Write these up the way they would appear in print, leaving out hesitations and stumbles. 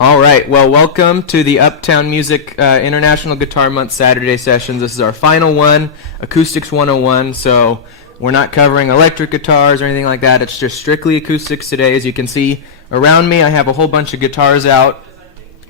All right, well, welcome to the Uptown Music International Guitar Month Saturday sessions. This is our final one, Acoustics 101, so we're not covering electric guitars or anything like that. It's just strictly acoustics today. As you can see around me, I have a whole bunch of guitars out.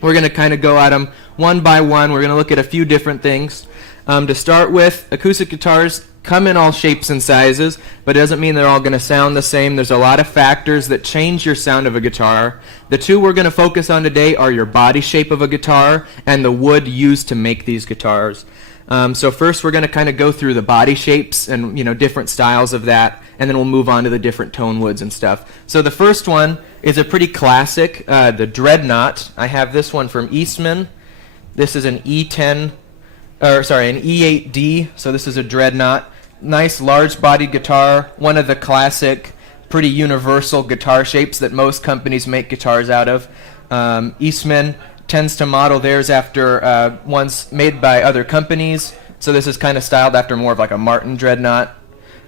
We're going to kind of go at them one by one. We're going to look at a few different things. To start with, acoustic guitars come in all shapes and sizes, but it doesn't mean they're all going to sound the same. There's a lot of factors that change your sound of a guitar. The two we're going to focus on today are your body shape of a guitar and the wood used to make these guitars. So first we're going to kind of go through the body shapes and different styles of that, and then we'll move on to the different tone woods and stuff. So the first one is a pretty classic, the Dreadnought. I have this one from Eastman. This is an an E8D, so this is a Dreadnought. Nice large-bodied guitar, one of the classic, pretty universal guitar shapes that most companies make guitars out of. Eastman tends to model theirs after ones made by other companies, so this is kind of styled after more of like a Martin Dreadnought.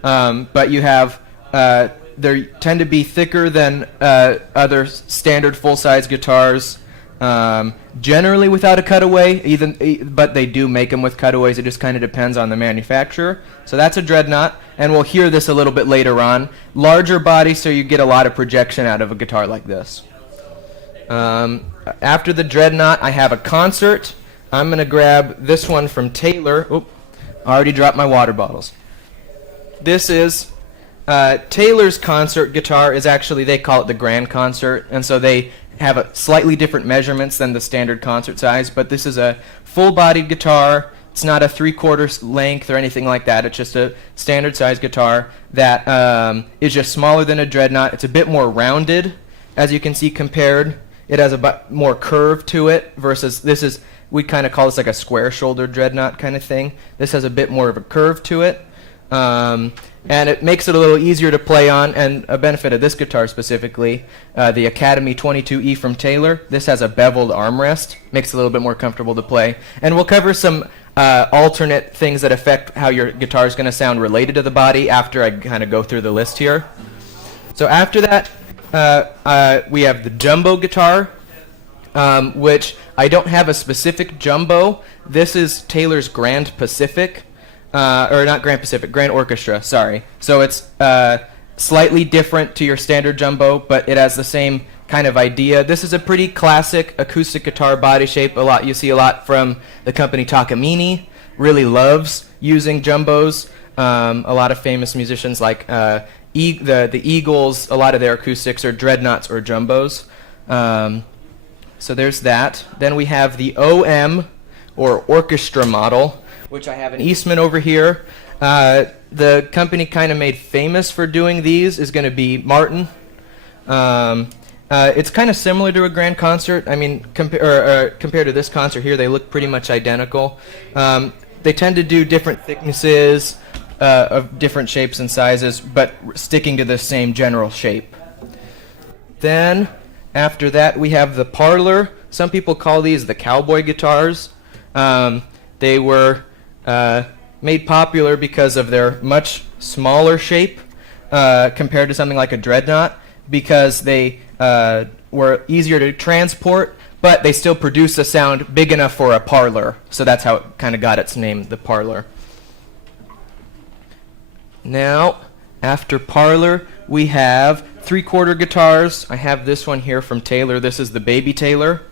But you have, they tend to be thicker than other standard full-size guitars. Generally without a cutaway, but they do make them with cutaways. It just kind of depends on the manufacturer. So that's a Dreadnought, and we'll hear this a little bit later on. Larger body, so you get a lot of projection out of a guitar like this. After the Dreadnought, I have a Concert. I'm going to grab this one from Taylor. Oop, I already dropped my water bottles. This is Taylor's Concert guitar. Is actually, they call it the Grand Concert, and so they have a slightly different measurements than the standard concert size, but this is a full-bodied guitar. It's not a 3/4 length or anything like that. It's just a standard size guitar that is just smaller than a Dreadnought. It's a bit more rounded, as you can see compared. It has a bit more curve to it versus this is, we kind of call this like a square-shouldered Dreadnought kind of thing. This has a bit more of a curve to it. And it makes it a little easier to play on, and a benefit of this guitar specifically, the Academy 22E from Taylor, this has a beveled armrest, makes it a little bit more comfortable to play. And we'll cover some alternate things that affect how your guitar is going to sound related to the body after I kind of go through the list here. So after that, we have the Jumbo guitar, which I don't have a specific Jumbo. This is Taylor's Grand Pacific. Or not Grand Pacific, Grand Orchestra, sorry. So it's slightly different to your standard Jumbo, but it has the same kind of idea. This is a pretty classic acoustic guitar body shape. You see a lot from the company Takamine. Really loves using Jumbos. A lot of famous musicians like the Eagles, a lot of their acoustics are Dreadnoughts or Jumbos. So there's that. Then we have the OM, or Orchestra model, which I have an Eastman over here. The company kind of made famous for doing these is going to be Martin. It's kind of similar to a Grand Concert. I mean, compared to this concert here, they look pretty much identical. They tend to do different thicknesses of different shapes and sizes, but sticking to the same general shape. Then, after that, we have the Parlor. Some people call these the cowboy guitars. They were made popular because of their much smaller shape compared to something like a Dreadnought, because they were easier to transport, but they still produce a sound big enough for a parlor. So that's how it kind of got its name, the Parlor. Now, after Parlor, we have 3/4 guitars. I have this one here from Taylor. This is the Baby Taylor.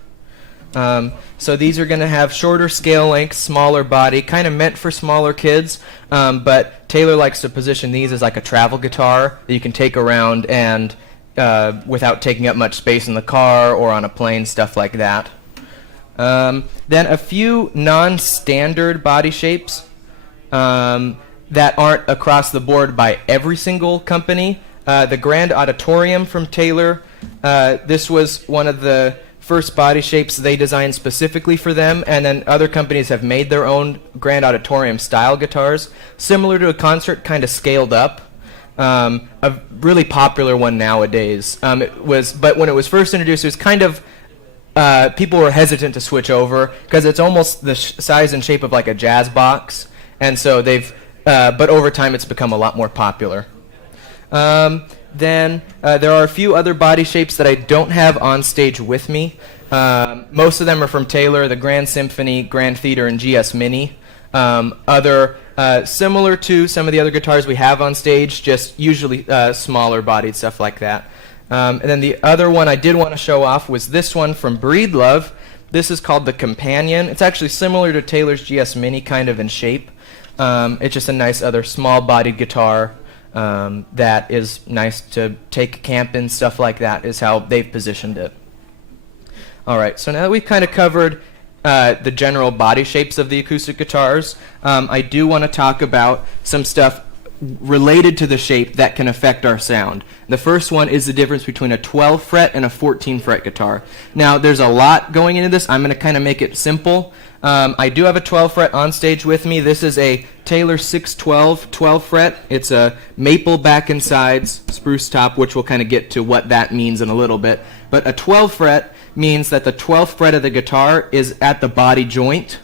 So these are going to have shorter scale length, smaller body, kind of meant for smaller kids, but Taylor likes to position these as like a travel guitar that you can take around and without taking up much space in the car or on a plane, stuff like that. Then a few non-standard body shapes that aren't across the board by every single company. The Grand Auditorium from Taylor, this was one of the first body shapes they designed specifically for them, and then other companies have made their own Grand Auditorium style guitars, similar to a Concert, kind of scaled up. A really popular one nowadays. But when it was first introduced, it was kind of people were hesitant to switch over because it's almost the size and shape of like a jazz box, and so but over time it's become a lot more popular. Then there are a few other body shapes that I don't have on stage with me. Most of them are from Taylor, the Grand Symphony, Grand Theater, and GS Mini. Similar to some of the other guitars we have on stage, just usually smaller bodied stuff like that. And then the other one I did want to show off was this one from Breedlove. This is called the Companion. It's actually similar to Taylor's GS Mini kind of in shape. It's just a nice other small bodied guitar that is nice to take camping, stuff like that is how they've positioned it. Alright, so now that we've kind of covered the general body shapes of the acoustic guitars, I do want to talk about some stuff related to the shape that can affect our sound. The first one is the difference between a 12 fret and a 14 fret guitar. Now there's a lot going into this. I'm going to kind of make it simple. I do have a 12 fret on stage with me. This is a Taylor 612 12 fret. It's a maple back and sides, spruce top, which we'll kind of get to what that means in a little bit. But a 12 fret means that the 12th fret of the guitar is at the body joint.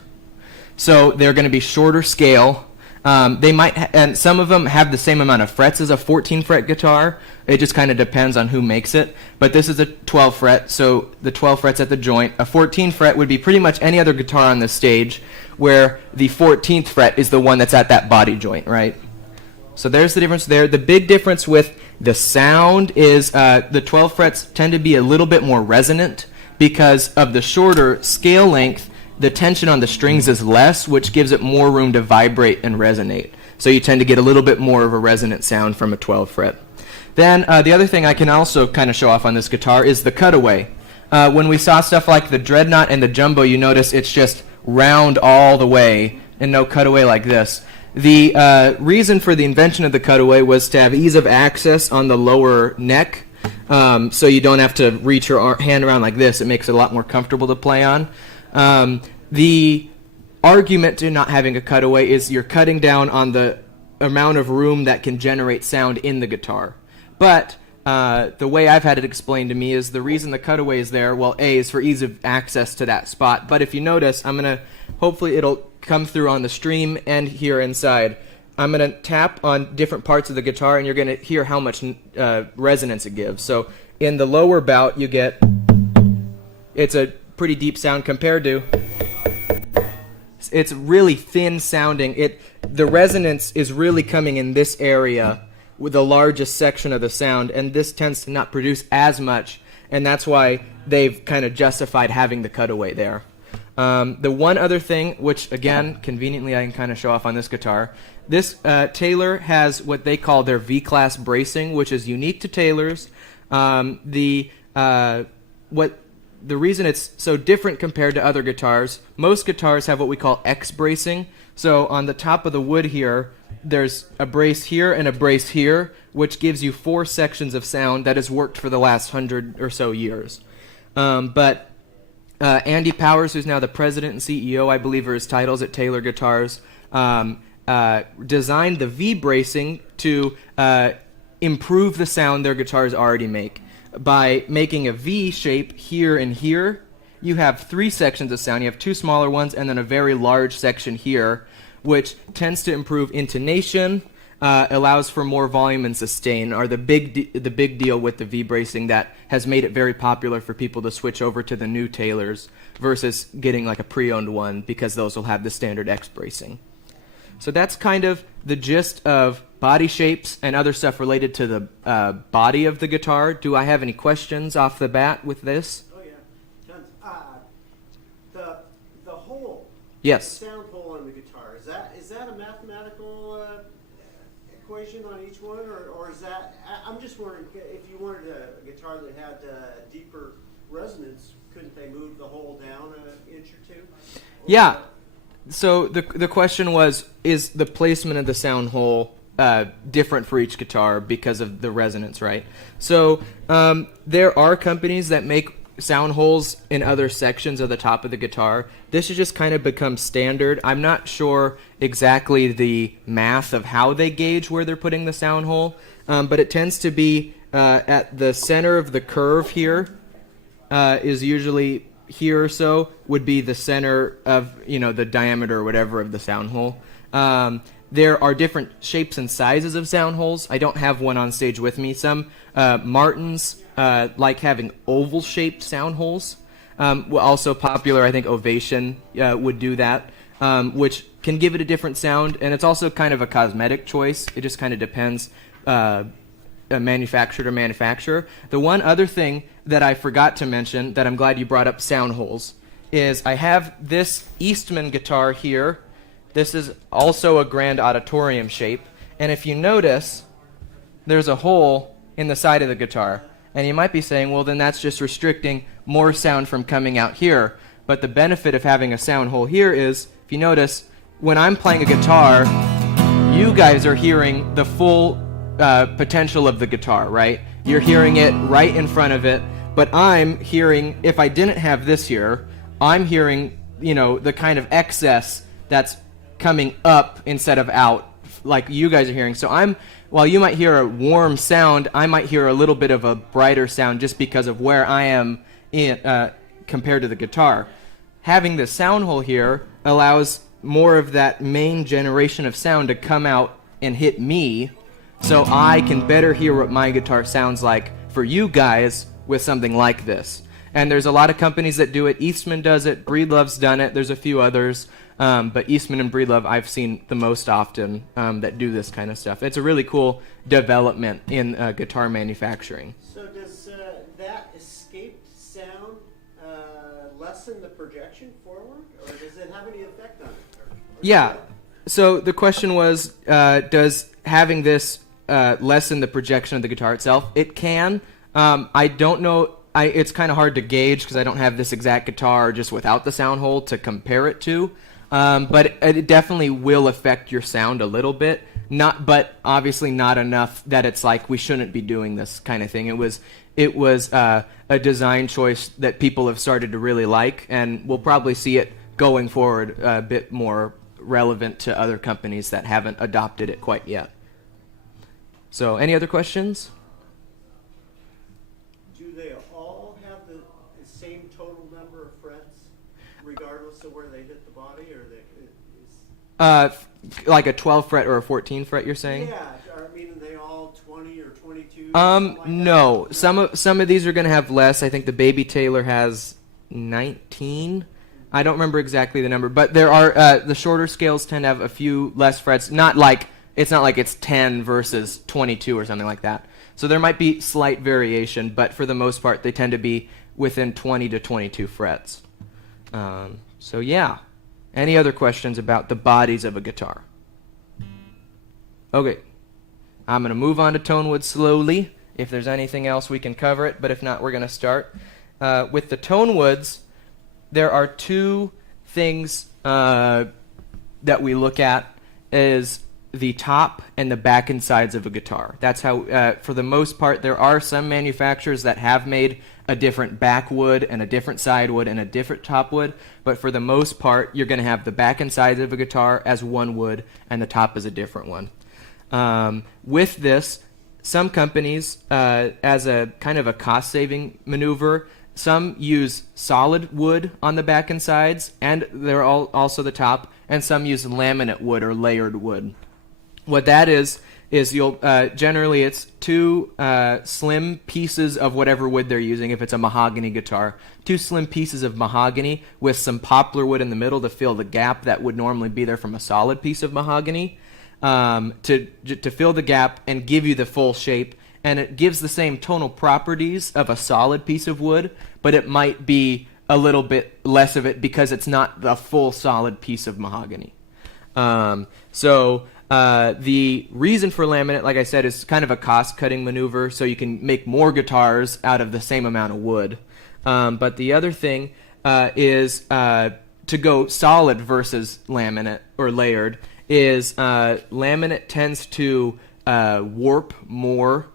So they're going to be shorter scale. They might, and some of them have the same amount of frets as a 14 fret guitar. It just kind of depends on who makes it. But this is a 12 fret, so the 12 frets at the joint. A 14 fret would be pretty much any other guitar on the stage, where the 14th fret is the one that's at that body joint, right? So there's the difference there. The big difference with the sound is the 12 frets tend to be a little bit more resonant because of the shorter scale length. The tension on the strings is less, which gives it more room to vibrate and resonate. So you tend to get a little bit more of a resonant sound from a 12 fret. Then the other thing I can also kind of show off on this guitar is the cutaway. When we saw stuff like the Dreadnought and the Jumbo, you notice it's just round all the way and no cutaway like this. The reason for the invention of the cutaway was to have ease of access on the lower neck, so you don't have to reach your hand around like this. It makes it a lot more comfortable to play on. The argument to not having a cutaway is you're cutting down on the amount of room that can generate sound in the guitar. But the way I've had it explained to me is the reason the cutaway is there, well, A, is for ease of access to that spot. But if you notice, I'm going to, hopefully it'll come through on the stream and here inside. I'm going to tap on different parts of the guitar and you're going to hear how much resonance it gives. So in the lower bout you get, it's a pretty deep sound compared to, it's really thin sounding. The resonance is really coming in this area with the largest section of the sound, and this tends to not produce as much, and that's why they've kind of justified having the cutaway there. The one other thing, which again, conveniently I can kind of show off on this guitar, this Taylor has what they call their V-class bracing, which is unique to Taylor's. The reason it's so different compared to other guitars, most guitars have what we call X bracing. So on the top of the wood here, there's a brace here and a brace here, which gives you 4 sections of sound that has worked for the last 100 or so years. But Andy Powers, who's now the president and CEO, I believe are his titles at Taylor Guitars, designed the V bracing to improve the sound their guitars already make. By making a V shape here and here, you have 3 sections of sound. You have 2 smaller ones and then a very large section here, which tends to improve intonation, allows for more volume and sustain, are the big deal with the V bracing that has made it very popular for people to switch over to the new Taylors versus getting like a pre-owned one, because those will have the standard X bracing. So that's kind of the gist of body shapes and other stuff related to the body of the guitar. Do I have any questions off the bat with this? Oh yeah, tons. The hole. Yes. The sound hole on the guitar. Is that a mathematical equation on each one, or is that? I'm just wondering if you wanted a guitar that had deeper resonance, couldn't they move the hole down an inch or two? Yeah. So the question was, is the placement of the sound hole different for each guitar because of the resonance, right? So there are companies that make sound holes in other sections of the top of the guitar. This has just kind of become standard. I'm not sure exactly the math of how they gauge where they're putting the sound hole, but it tends to be at the center of the curve here, is usually here or so, would be the center of, the diameter or whatever of the sound hole. there are different shapes and sizes of sound holes. I don't have one on stage with me. Some Martins like having oval-shaped sound holes. Also popular, I think Ovation would do that, which can give it a different sound, and it's also kind of a cosmetic choice. It just kind of depends manufacturer to manufacturer. The one other thing that I forgot to mention that I'm glad you brought up sound holes is I have this Eastman guitar here. This is also a grand auditorium shape, and if you notice, there's a hole in the side of the guitar. And you might be saying, well, then that's just restricting more sound from coming out here. But the benefit of having a sound hole here is, if you notice, when I'm playing a guitar, you guys are hearing the full potential of the guitar, right? You're hearing it right in front of it. But I'm hearing, if I didn't have this here, I'm hearing, the kind of excess that's coming up instead of out, like you guys are hearing. So while you might hear a warm sound, I might hear a little bit of a brighter sound just because of where I am compared to the guitar. Having the sound hole here allows more of that main generation of sound to come out and hit me, so I can better hear what my guitar sounds like for you guys with something like this. And there's a lot of companies that do it. Eastman does it. Breedlove's done it. There's a few others. But Eastman and Breedlove I've seen the most often that do this kind of stuff. It's a really cool development in guitar manufacturing. So does that escaped sound lessen the projection forward, or does it have any effect on it? Or Yeah. So the question was, does having this lessen the projection of the guitar itself? It can. I don't know. It's kind of hard to gauge because I don't have this exact guitar just without the sound hole to compare it to. But it definitely will affect your sound a little bit. But obviously not enough that it's like we shouldn't be doing this kind of thing. It was a design choice that people have started to really like, and we'll probably see it going forward a bit more relevant to other companies that haven't adopted it quite yet. So, any other questions? do they all have the same total number of frets, regardless of where they hit the body, or Like a 12 fret or a 14 fret, you're saying? Yeah, I mean, are they all 20 or 22? No. Some of these are going to have less. I think the Baby Taylor has 19. I don't remember exactly the number, but there are the shorter scales tend to have a few less frets. It's not like it's 10 versus 22 or something like that. So there might be slight variation, but for the most part, they tend to be within 20 to 22 frets. So yeah. Any other questions about the bodies of a guitar? Okay. I'm going to move on to Tonewood slowly. If there's anything else, we can cover it, but if not, we're going to start. With the Tonewoods, there are two things that we look at is the top and the back and sides of a guitar. That's how, for the most part, there are some manufacturers that have made a different back wood and a different side wood and a different top wood, but for the most part, you're going to have the back and sides of a guitar as one wood and the top is a different one. With this, some companies, as a kind of a cost-saving maneuver, some use solid wood on the back and sides, and they're also the top, and some use laminate wood or layered wood. What that is you'll generally it's two slim pieces of whatever wood they're using. If it's a mahogany guitar, two slim pieces of mahogany with some poplar wood in the middle to fill the gap that would normally be there from a solid piece of mahogany, to fill the gap and give you the full shape. And it gives the same tonal properties of a solid piece of wood, but it might be a little bit less of it because it's not the full solid piece of mahogany. The reason for laminate, like I said, is kind of a cost-cutting maneuver, so you can make more guitars out of the same amount of wood. But the other thing is to go solid versus laminate or layered is laminate tends to warp more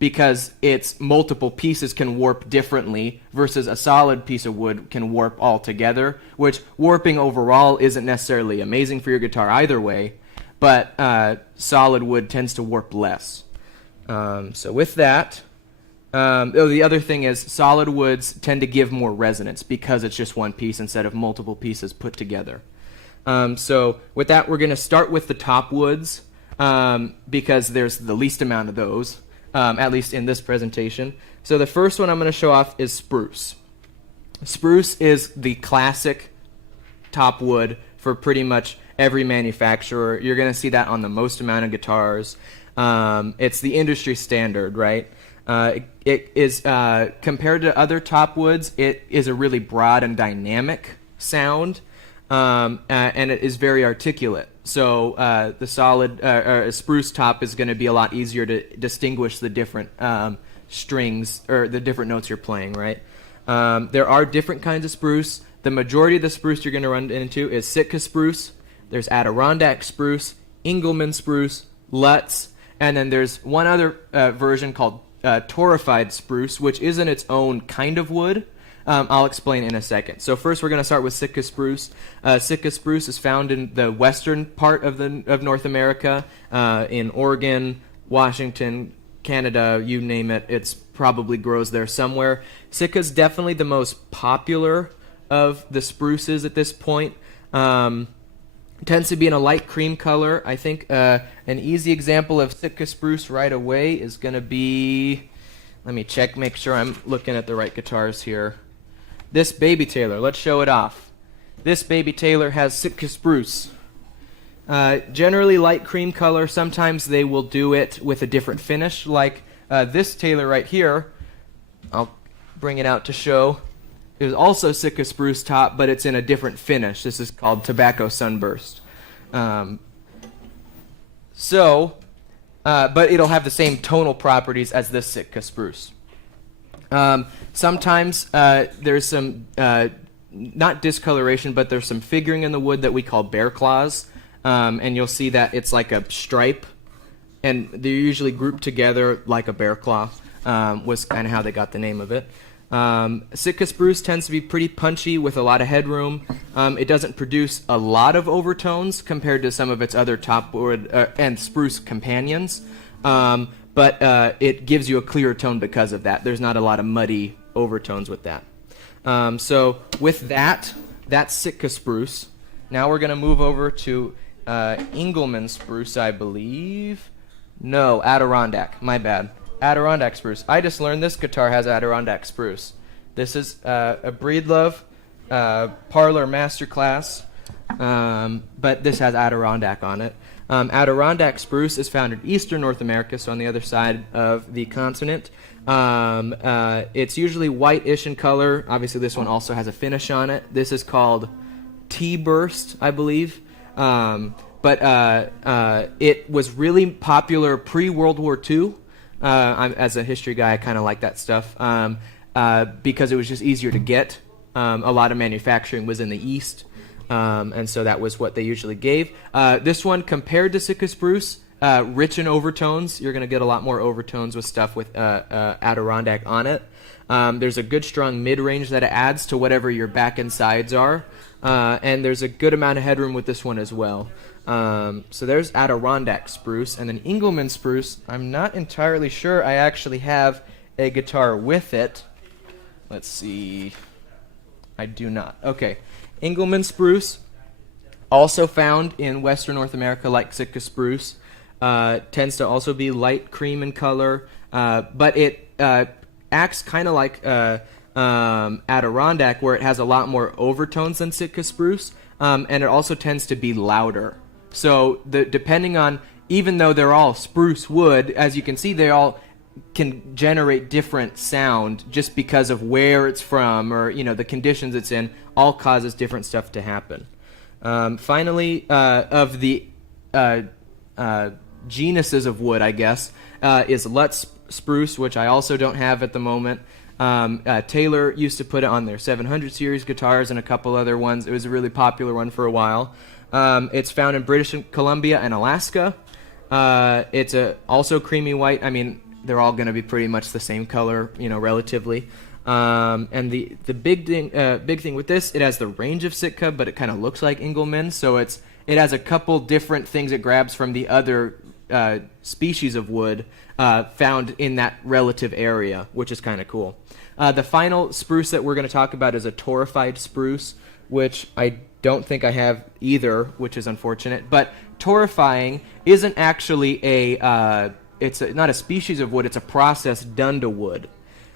because its multiple pieces can warp differently versus a solid piece of wood can warp all together, which warping overall isn't necessarily amazing for your guitar either way, but solid wood tends to warp less. So with that, the other thing is solid woods tend to give more resonance because it's just one piece instead of multiple pieces put together. So with that, we're going to start with the top woods because there's the least amount of those, at least in this presentation. So the first one I'm going to show off is spruce. Spruce is the classic top wood for pretty much every manufacturer. You're going to see that on the most amount of guitars. It's the industry standard, right? It is compared to other top woods, it is a really broad and dynamic sound, and it is very articulate. So the solid spruce top is going to be a lot easier to distinguish the different strings or the different notes you're playing, right? There are different kinds of spruce. The majority of the spruce you're going to run into is Sitka spruce. There's Adirondack spruce, Engelmann spruce, Lutz, and then there's one other version called torrefied spruce, which isn't its own kind of wood. I'll explain in a second. So first we're going to start with Sitka spruce. Sitka spruce is found in the western part of North America, in Oregon, Washington, Canada, you name it. It's probably grows there somewhere. Sitka is definitely the most popular of the spruces at this point. Tends to be in a light cream color. I think an easy example of Sitka spruce right away is going to be, let me check, make sure I'm looking at the right guitars here. This Baby Taylor, let's show it off. This Baby Taylor has Sitka spruce. Generally light cream color. Sometimes they will do it with a different finish, like this Taylor right here. I'll bring it out to show. It was also Sitka spruce top, but it's in a different finish. This is called Tobacco Sunburst. But it'll have the same tonal properties as this Sitka spruce. Sometimes there's some, not discoloration, but there's some figuring in the wood that we call bear claws. And you'll see that it's like a stripe, and they're usually grouped together like a bear claw, was kind of how they got the name of it. Sitka spruce tends to be pretty punchy with a lot of headroom. It doesn't produce a lot of overtones compared to some of its other top wood and spruce companions, but it gives you a clearer tone because of that. There's not a lot of muddy overtones with that. So with that, that's Sitka spruce. Now we're going to move over to Engelmann spruce, I believe. No, Adirondack. My bad. Adirondack spruce. I just learned this guitar has Adirondack spruce. This is a Breedlove Parlor Masterclass, but this has Adirondack on it. Adirondack spruce is found in eastern North America, so on the other side of the continent. It's usually whitish in color. Obviously, this one also has a finish on it. This is called T-Burst, I believe. But it was really popular pre-World War II. As a history guy, I kind of like that stuff because it was just easier to get. A lot of manufacturing was in the East, and so that was what they usually gave. This one, compared to Sitka spruce, rich in overtones. You're going to get a lot more overtones with stuff with Adirondack on it. There's a good strong mid-range that it adds to whatever your back and sides are, and there's a good amount of headroom with this one as well. So there's Adirondack spruce, and then Engelmann spruce. I'm not entirely sure. I actually have a guitar with it. Let's see. I do not. Okay. Engelmann spruce, also found in western North America like Sitka spruce. Tends to also be light cream in color, but it acts kind of like Adirondack, where it has a lot more overtones than Sitka spruce, and it also tends to be louder. So depending on, even though they're all spruce wood, as you can see, they all can generate different sound just because of where it's from or the conditions it's in. All causes different stuff to happen. Finally, of the genuses of wood, I guess, is Lutz spruce, which I also don't have at the moment. Taylor used to put it on their 700 series guitars and a couple other ones. It was a really popular one for a while. It's found in British Columbia and Alaska. It's also creamy white. I mean, they're all going to be pretty much the same color, relatively. And the big thing with this, it has the range of Sitka, but it kind of looks like Engelmann. So it has a couple different things it grabs from the other species of wood found in that relative area, which is kind of cool. The final spruce that we're going to talk about is a torrefied spruce, which I don't think I have either, which is unfortunate. But torrefying isn't actually not a species of wood, it's a process done to wood.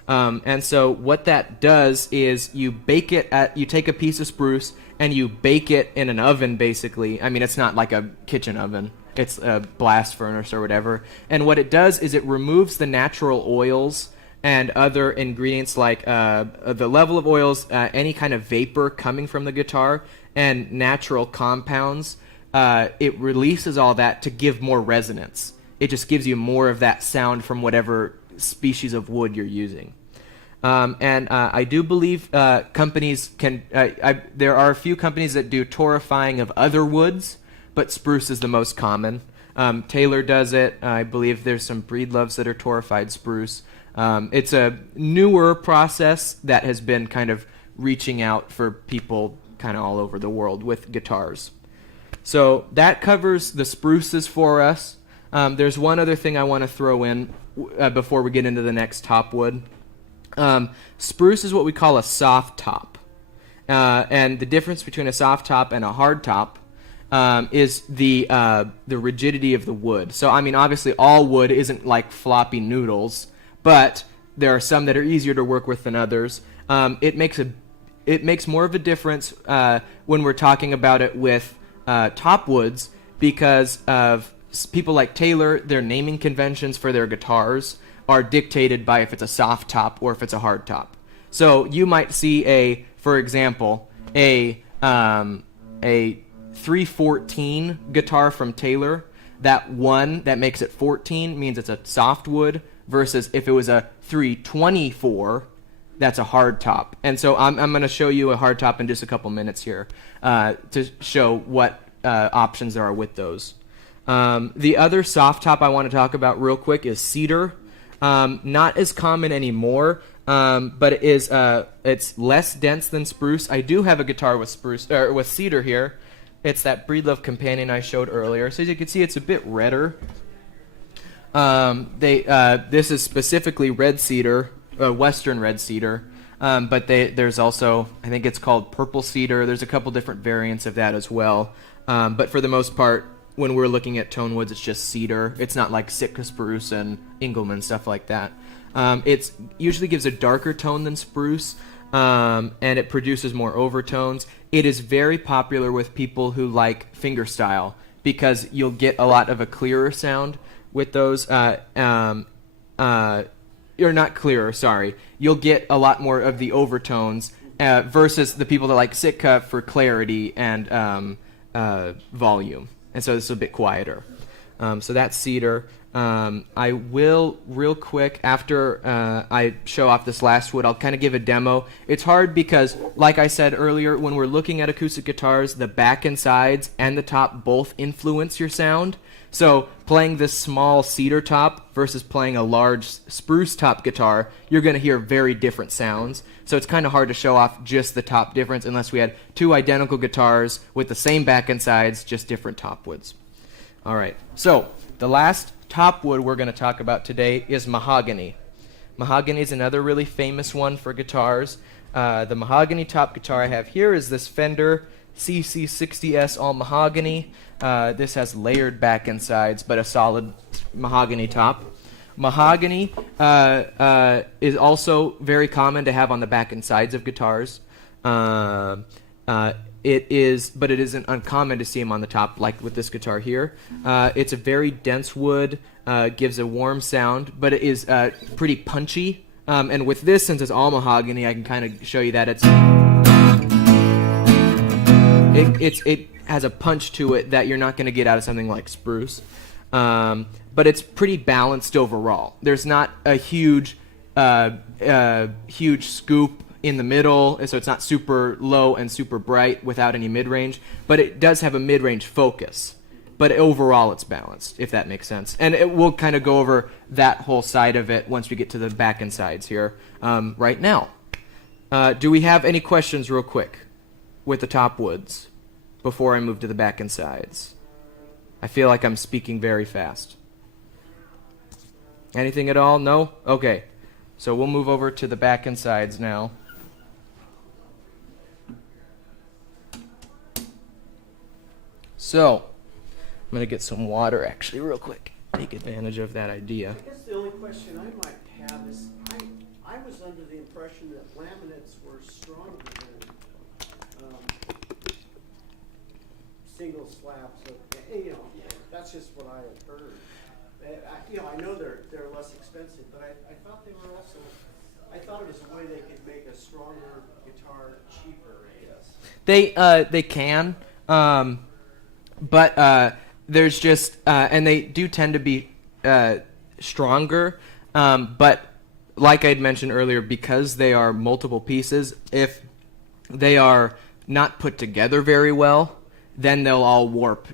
And so what that does is you take a piece of spruce and you bake it in an oven, basically. I mean, it's not like a kitchen oven. It's a blast furnace or whatever. And what it does is it removes the natural oils and other ingredients like the level of oils, any kind of vapor coming from the guitar, and natural compounds. It releases all that to give more resonance. It just gives you more of that sound from whatever species of wood you're using. And I do believe companies can... there are a few companies that do torrefying of other woods, but spruce is the most common. Taylor does it. I believe there's some breedloves that are torrefied spruce. It's a newer process that has been kind of reaching out for people kind of all over the world with guitars. So that covers the spruces for us. There's one other thing I want to throw in before we get into the next top wood. Spruce is what we call a soft top. And the difference between a soft top and a hard top is the rigidity of the wood. So, I mean, obviously all wood isn't like floppy noodles, but there are some that are easier to work with than others. It makes more of a difference when we're talking about it with top woods because of people like Taylor. Their naming conventions for their guitars are dictated by if it's a soft top or if it's a hard top. So you might see for example, a 314 guitar from Taylor. That one that makes it 14 means it's a soft wood, versus if it was a 324, that's a hard top. And so I'm going to show you a hard top in just a couple minutes here to show what options there are with those. The other soft top I want to talk about real quick is cedar. Not as common anymore, but it's less dense than spruce. I do have a guitar with cedar here. It's that Breedlove Companion I showed earlier. So as you can see, it's a bit redder. This is specifically red cedar, western red cedar, but there's also, I think it's called purple cedar. There's a couple different variants of that as well. But for the most part, when we're looking at tone woods, it's just cedar. It's not like Sitka spruce and Engelmann, stuff like that. It usually gives a darker tone than spruce, and it produces more overtones. It is very popular with people who like fingerstyle because you'll get a lot of a clearer sound with those. Or not clearer, sorry. You'll get a lot more of the overtones versus the people that like Sitka for clarity and volume. And so this is a bit quieter. So that's cedar. I will, real quick, after I show off this last wood, I'll kind of give a demo. It's hard because, like I said earlier, when we're looking at acoustic guitars, the back and sides and the top both influence your sound. So playing this small cedar top versus playing a large spruce top guitar, you're going to hear very different sounds. So it's kind of hard to show off just the top difference unless we had two identical guitars with the same back and sides, just different top woods. All right, so the last top wood we're going to talk about today is mahogany. Mahogany is another really famous one for guitars. The mahogany top guitar I have here is this Fender CC60S all mahogany. This has layered back and sides, but a solid mahogany top. Mahogany is also very common to have on the back and sides of guitars. It isn't uncommon to see them on the top, like with this guitar here. It's a very dense wood, gives a warm sound, but it is pretty punchy. And with this, since it's all mahogany, I can kind of show you that it has a punch to it that you're not going to get out of something like spruce. But it's pretty balanced overall. There's not a huge scoop in the middle, so it's not super low and super bright without any mid-range, but it does have a mid-range focus. But overall, it's balanced, if that makes sense. And we'll kind of go over that whole side of it once we get to the back and sides here right now. Do we have any questions real quick with the top woods before I move to the back and sides? I feel like I'm speaking very fast. Anything at all? No? Okay. So we'll move over to the back and sides now. So, I'm going to get some water actually real quick. Take advantage of that idea. I guess the only question I might have is, I was under the impression that laminates were stronger than single slabs. You know, that's just what I had heard. I know they're less expensive, but I thought they were also. I thought it was a way they could make a stronger guitar cheaper. I guess They can, but there's just and they do tend to be stronger, but like I'd mentioned earlier, because they are multiple pieces, if they are not put together very well, then they'll all warp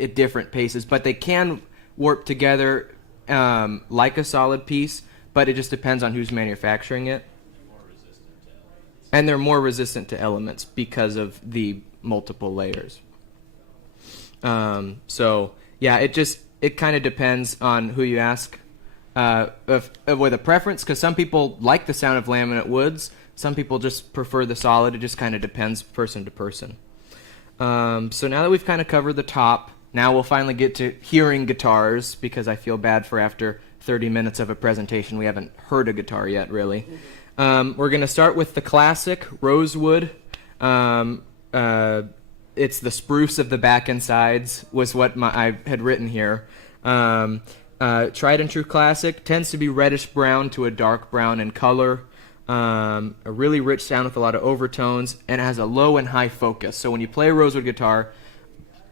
at different paces. But they can warp together like a solid piece, but it just depends on who's manufacturing it. And they're more resistant to elements because of the multiple layers. So yeah, it kind of depends on who you ask with a preference, because some people like the sound of laminate woods. Some people just prefer the solid. It just kind of depends person to person. So now that we've kind of covered the top, now we'll finally get to hearing guitars, because I feel bad for after 30 minutes of a presentation we haven't heard a guitar yet, really. We're going to start with the classic, rosewood. It's the spruce of the back and sides was what I had written here. Tried and true classic, tends to be reddish brown to a dark brown in color. A really rich sound with a lot of overtones, and it has a low and high focus. So when you play a rosewood guitar,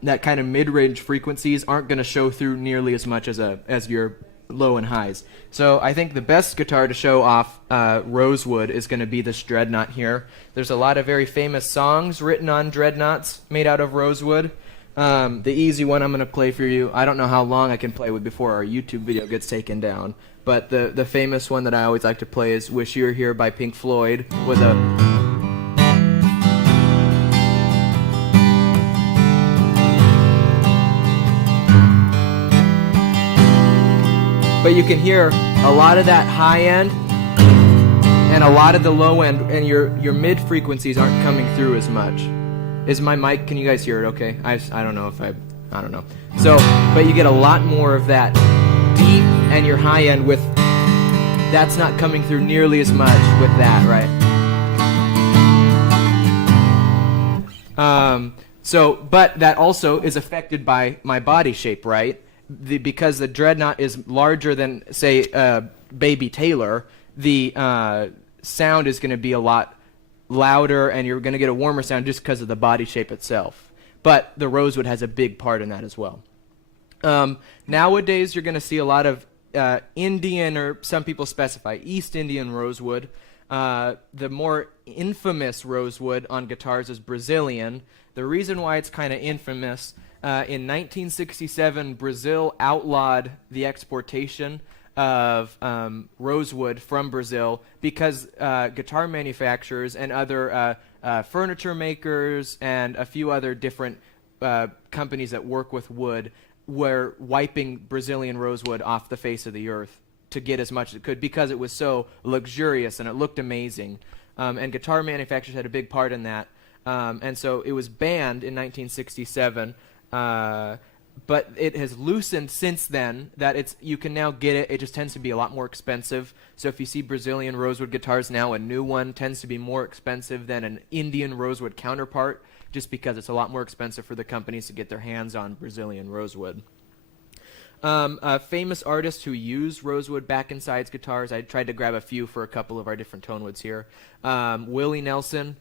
that kind of mid-range frequencies aren't going to show through nearly as much as your low and highs. So I think the best guitar to show off rosewood is going to be this dreadnought here. There's a lot of very famous songs written on dreadnoughts made out of rosewood. The easy one I'm going to play for you, I don't know how long I can play with before our YouTube video gets taken down, but the famous one that I always like to play is Wish You Were Here by Pink Floyd with a... But you can hear a lot of that high end and a lot of the low end, and your mid frequencies aren't coming through as much. Is my mic, can you guys hear it okay? I don't know if I don't know. So, but you get a lot more of that deep and your high end with, that's not coming through nearly as much with that, right? But that also is affected by my body shape, right? Because the dreadnought is larger than, say, Baby Taylor, the sound is going to be a lot louder, and you're going to get a warmer sound just because of the body shape itself. But the rosewood has a big part in that as well. Nowadays, you're going to see a lot of Indian, or some people specify East Indian rosewood. The more infamous rosewood on guitars is Brazilian. The reason why it's kind of infamous, in 1967, Brazil outlawed the exportation of rosewood from Brazil because guitar manufacturers and other furniture makers and a few other different companies that work with wood were wiping Brazilian rosewood off the face of the earth to get as much as it could, because it was so luxurious and it looked amazing. And guitar manufacturers had a big part in that. And so it was banned in 1967. But it has loosened since then, that you can now get it. It just tends to be a lot more expensive. So if you see Brazilian rosewood guitars now, a new one tends to be more expensive than an Indian rosewood counterpart, just because it's a lot more expensive for the companies to get their hands on Brazilian rosewood. Famous artists who use rosewood back and sides guitars, I tried to grab a few for a couple of our different tone woods here. Willie Nelson.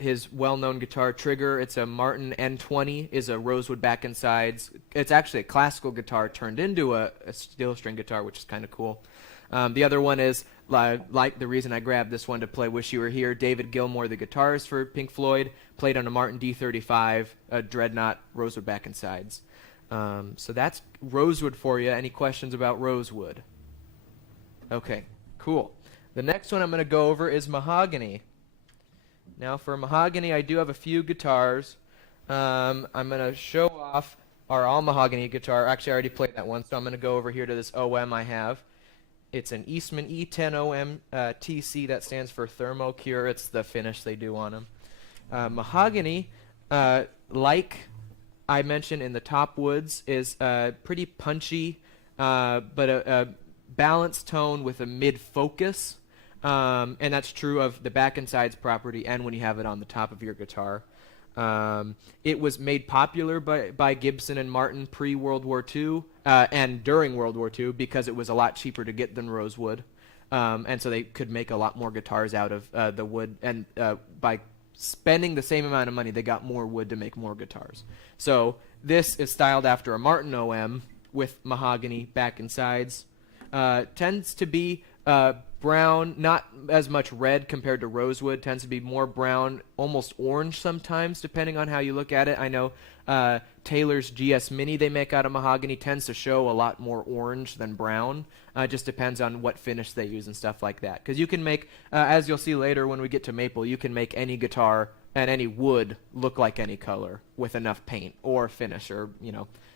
His well-known guitar Trigger, it's a Martin N20, is a rosewood back and sides. It's actually a classical guitar turned into a steel string guitar, which is kind of cool. The other one is, like the reason I grabbed this one to play Wish You Were Here, David Gilmour, the guitarist for Pink Floyd, played on a Martin D35, a dreadnought, rosewood back and sides. So that's rosewood for you. Any questions about rosewood? Okay, cool. The next one I'm going to go over is mahogany. Now for mahogany, I do have a few guitars. I'm going to show off our all mahogany guitar. Actually, I already played that one, so I'm going to go over here to this OM I have. It's an Eastman E10OM TC. That stands for Thermocure. It's the finish they do on them. Mahogany, like I mentioned in the top woods is pretty punchy, but a balanced tone with a mid focus. And that's true of the back and sides property and when you have it on the top of your guitar. It was made popular by Gibson and Martin pre-World War II and during World War II because it was a lot cheaper to get than rosewood. And so they could make a lot more guitars out of the wood. And by spending the same amount of money, they got more wood to make more guitars. So this is styled after a Martin OM with mahogany back and sides. Tends to be brown, not as much red compared to rosewood. Tends to be more brown, almost orange sometimes, depending on how you look at it. I know Taylor's GS Mini they make out of mahogany tends to show a lot more orange than brown. Just depends on what finish they use and stuff like that. Because you can make, as you'll see later when we get to maple, you can make any guitar and any wood look like any color with enough paint or finish or,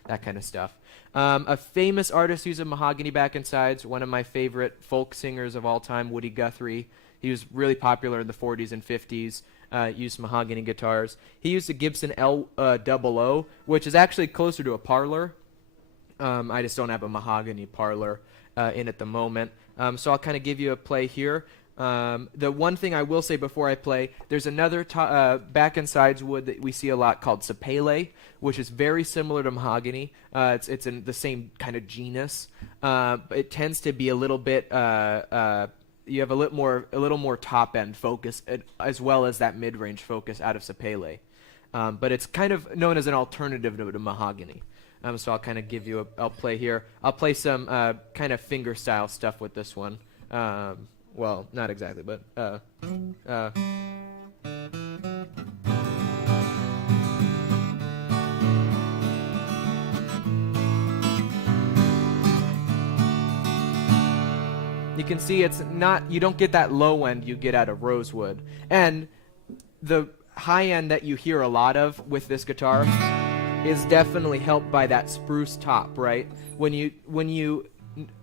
that kind of stuff. A famous artist used a mahogany back and sides. One of my favorite folk singers of all time, Woody Guthrie. He was really popular in the 40s and 50s. Used mahogany guitars. He used a Gibson L00, which is actually closer to a parlor. I just don't have a mahogany parlor in at the moment. So I'll kind of give you a play here. The one thing I will say before I play, there's another back and sides wood that we see a lot called sapele, which is very similar to mahogany. It's in the same kind of genus. It tends to be a little bit you have a little more top end focus as well as that mid range focus out of sapele. But it's kind of known as an alternative to mahogany. So I'll kind of give you I'll play here. I'll play some kind of finger style stuff with this one. Well, not exactly, but you can see it's not, you don't get that low end you get out of rosewood. And the high end that you hear a lot of with this guitar is definitely helped by that spruce top, right? When you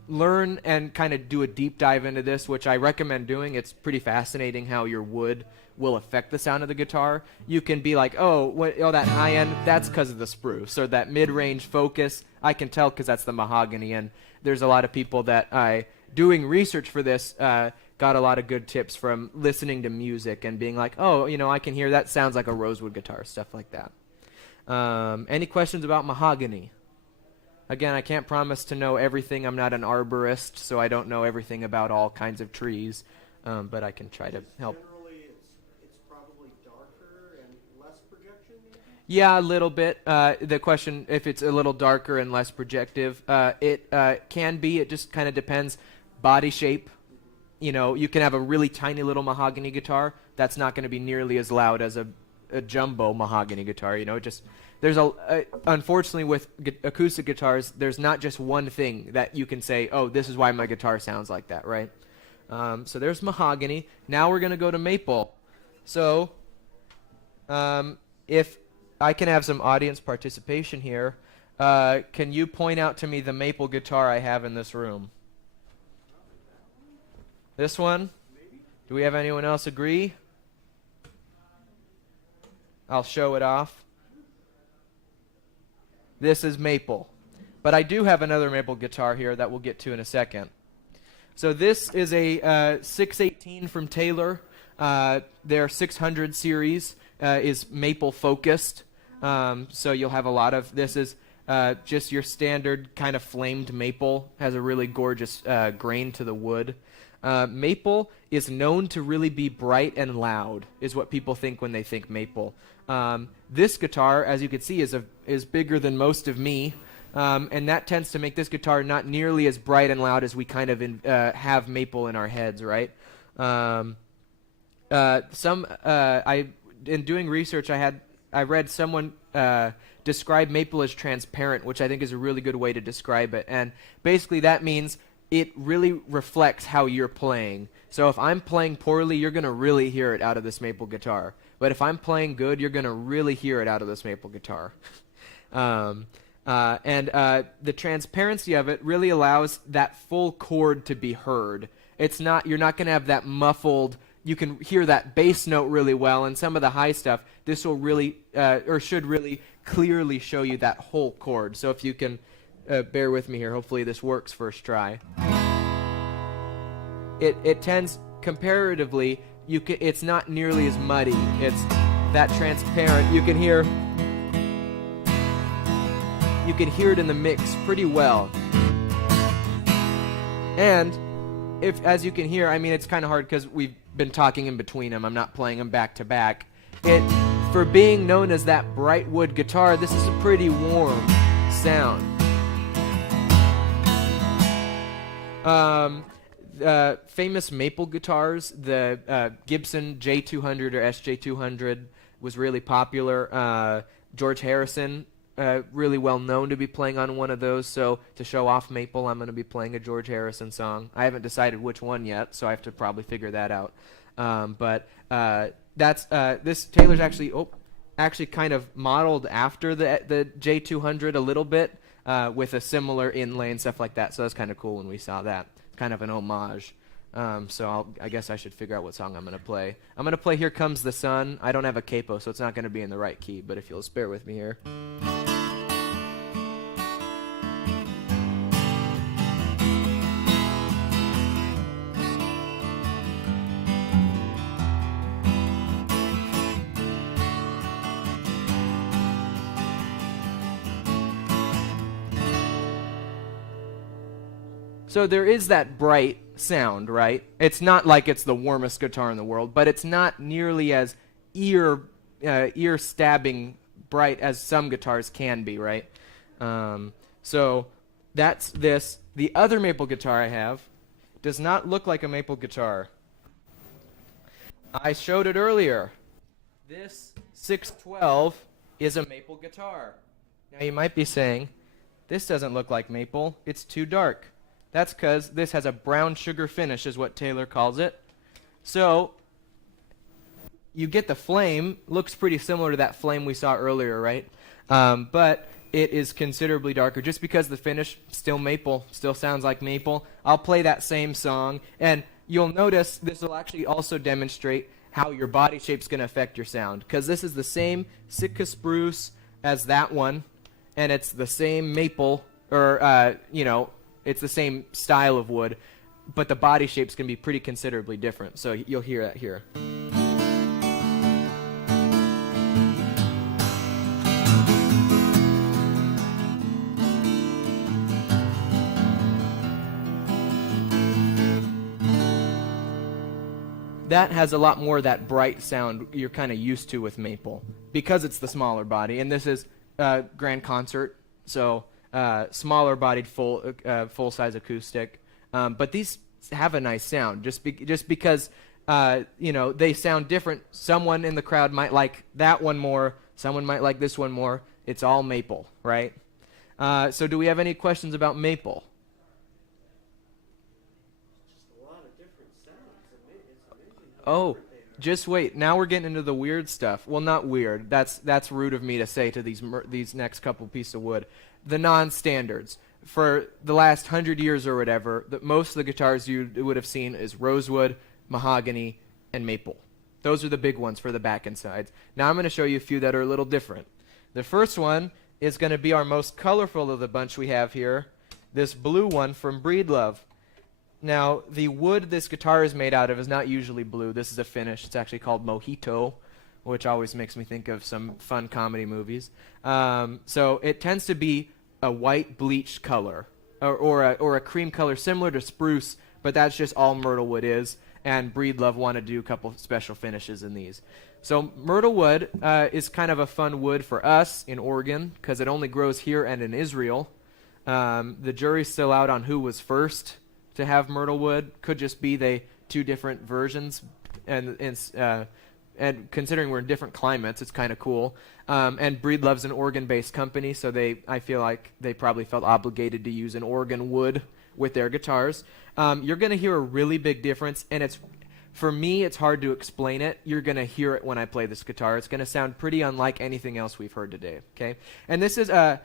learn and kind of do a deep dive into this, which I recommend doing, it's pretty fascinating how your wood will affect the sound of the guitar. You can be like, that high end, that's because of the spruce. Or that mid-range focus, I can tell because that's the mahogany. And there's a lot of people that doing research for this got a lot of good tips from listening to music and being like, I can hear that sounds like a rosewood guitar, stuff like that. Any questions about mahogany? Again, I can't promise to know everything. I'm not an arborist, so I don't know everything about all kinds of trees, but I can try to help. Generally, it's probably darker and less projection, maybe? Yeah, a little bit. The question, if it's a little darker and less projective, it can be. It just kind of depends. Body shape. You can have a really tiny little mahogany guitar. That's not going to be nearly as loud as a jumbo mahogany guitar. There's unfortunately with acoustic guitars, there's not just one thing that you can say, this is why my guitar sounds like that, right? So there's mahogany. Now we're going to go to maple. So if I can have some audience participation here, can you point out to me the maple guitar I have in this room? This one? Do we have anyone else agree? I'll show it off. This is maple. But I do have another maple guitar here that we'll get to in a second. So this is a 618 from Taylor. Their 600 series is maple focused. So you'll have a lot of, this is just your standard kind of flamed maple. Has a really gorgeous grain to the wood. Maple is known to really be bright and loud, is what people think when they think maple. This guitar, as you can see, is bigger than most of me, and that tends to make this guitar not nearly as bright and loud as we kind of have maple in our heads, right? In doing research, I read someone describe maple as transparent, which I think is a really good way to describe it, and basically that means it really reflects how you're playing. So if I'm playing poorly, you're going to really hear it out of this maple guitar. But if I'm playing good, you're going to really hear it out of this maple guitar. And the transparency of it really allows that full chord to be heard. You're not going to have that muffled you can hear that bass note really well, and some of the high stuff, this will really, or should really clearly show you that whole chord. So if you can bear with me here, hopefully this works first try. It tends, comparatively, it's not nearly as muddy. It's that transparent. You can hear it in the mix pretty well. And as you can hear, I mean, it's kind of hard because we've been talking in between them. I'm not playing them back to back. For being known as that bright wood guitar, this is a pretty warm sound. Famous maple guitars, the Gibson J200 or SJ200 was really popular. George Harrison, really well known to be playing on one of those, so to show off maple, I'm going to be playing a George Harrison song. I haven't decided which one yet, so I have to probably figure that out. This Taylor's actually kind of modeled after the J200 a little bit, with a similar inlay and stuff like that, so that's kind of cool when we saw that. Kind of an homage. So I guess I should figure out what song I'm going to play. I'm going to play Here Comes the Sun. I don't have a capo, so it's not going to be in the right key, but if you'll just bear with me here. So there is that bright sound, right? It's not like it's the warmest guitar in the world, but it's not nearly as ear-stabbing bright as some guitars can be, right? So that's this. The other maple guitar I have does not look like a maple guitar. I showed it earlier. This 612 is a maple guitar. Now you might be saying, this doesn't look like maple, it's too dark. That's because this has a brown sugar finish, is what Taylor calls it. So you get the flame, looks pretty similar to that flame we saw earlier, right? But it is considerably darker. Just because the finish, still maple, still sounds like maple. I'll play that same song, and you'll notice this will actually also demonstrate how your body shape's going to affect your sound. Because this is the same Sitka spruce as that one, and it's the same maple, or, it's the same style of wood, but the body shape's going to be pretty considerably different. So you'll hear that here. That has a lot more of that bright sound you're kind of used to with maple because it's the smaller body. And this is Grand Concert, so smaller bodied full-size acoustic. But these have a nice sound just because they sound different. Someone in the crowd might like that one more. Someone might like this one more. It's all maple, right? So do we have any questions about maple? Just a lot of different sounds. It's amazing. Oh, just wait. Now we're getting into the weird stuff. Well, not weird. That's rude of me to say to these next couple pieces of wood. The non-standards. For the last 100 years or whatever, most of the guitars you would have seen is rosewood, mahogany, and maple. Those are the big ones for the back and sides. Now I'm going to show you a few that are a little different. The first one is going to be our most colorful of the bunch we have here, this blue one from Breedlove. Now, the wood this guitar is made out of is not usually blue. This is a finish. It's actually called Mojito, which always makes me think of some fun comedy movies. So it tends to be a white bleached color, or a cream color similar to spruce, but that's just all myrtle wood is, and Breedlove want to do a couple special finishes in these. So myrtle wood is kind of a fun wood for us in Oregon, because it only grows here and in Israel. The jury's still out on who was first to have myrtle wood. Could just be they two different versions, and considering we're in different climates, it's kind of cool. And Breedlove's an Oregon-based company, so I feel like they probably felt obligated to use an Oregon wood with their guitars. You're going to hear a really big difference, and for me, it's hard to explain it. You're going to hear it when I play this guitar. It's going to sound pretty unlike anything else we've heard today. Okay, and this is a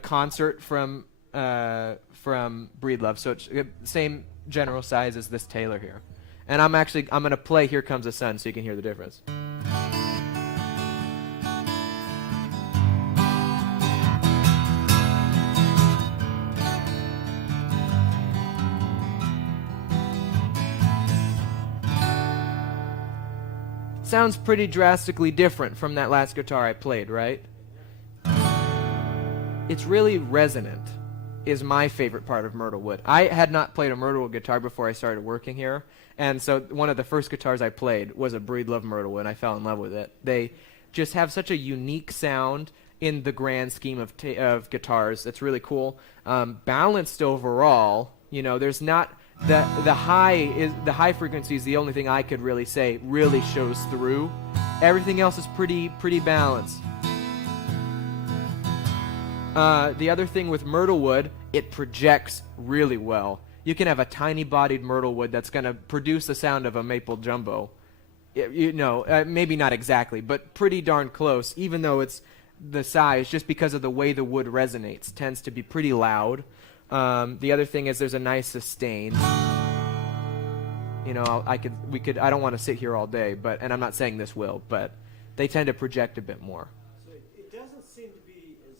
concert from Breedlove, so it's the same general size as this Taylor here. And I'm going to play Here Comes the Sun so you can hear the difference. Sounds pretty drastically different from that last guitar I played, right? It's really resonant, is my favorite part of myrtle wood. I had not played a myrtle wood guitar before I started working here, and so one of the first guitars I played was a Breedlove myrtle wood, and I fell in love with it. They just have such a unique sound in the grand scheme of guitars. That's really cool. Balanced overall, you know, there's not the high frequency is the only thing I could really say really shows through. Everything else is pretty balanced. The other thing with myrtle wood, it projects really well. You can have a tiny bodied myrtle wood that's going to produce the sound of a maple jumbo. Maybe not exactly, but pretty darn close, even though it's the size, just because of the way the wood resonates, tends to be pretty loud. The other thing is there's a nice sustain. You know, I don't want to sit here all day, and I'm not saying this will, but they tend to project a bit more. So it doesn't seem to be as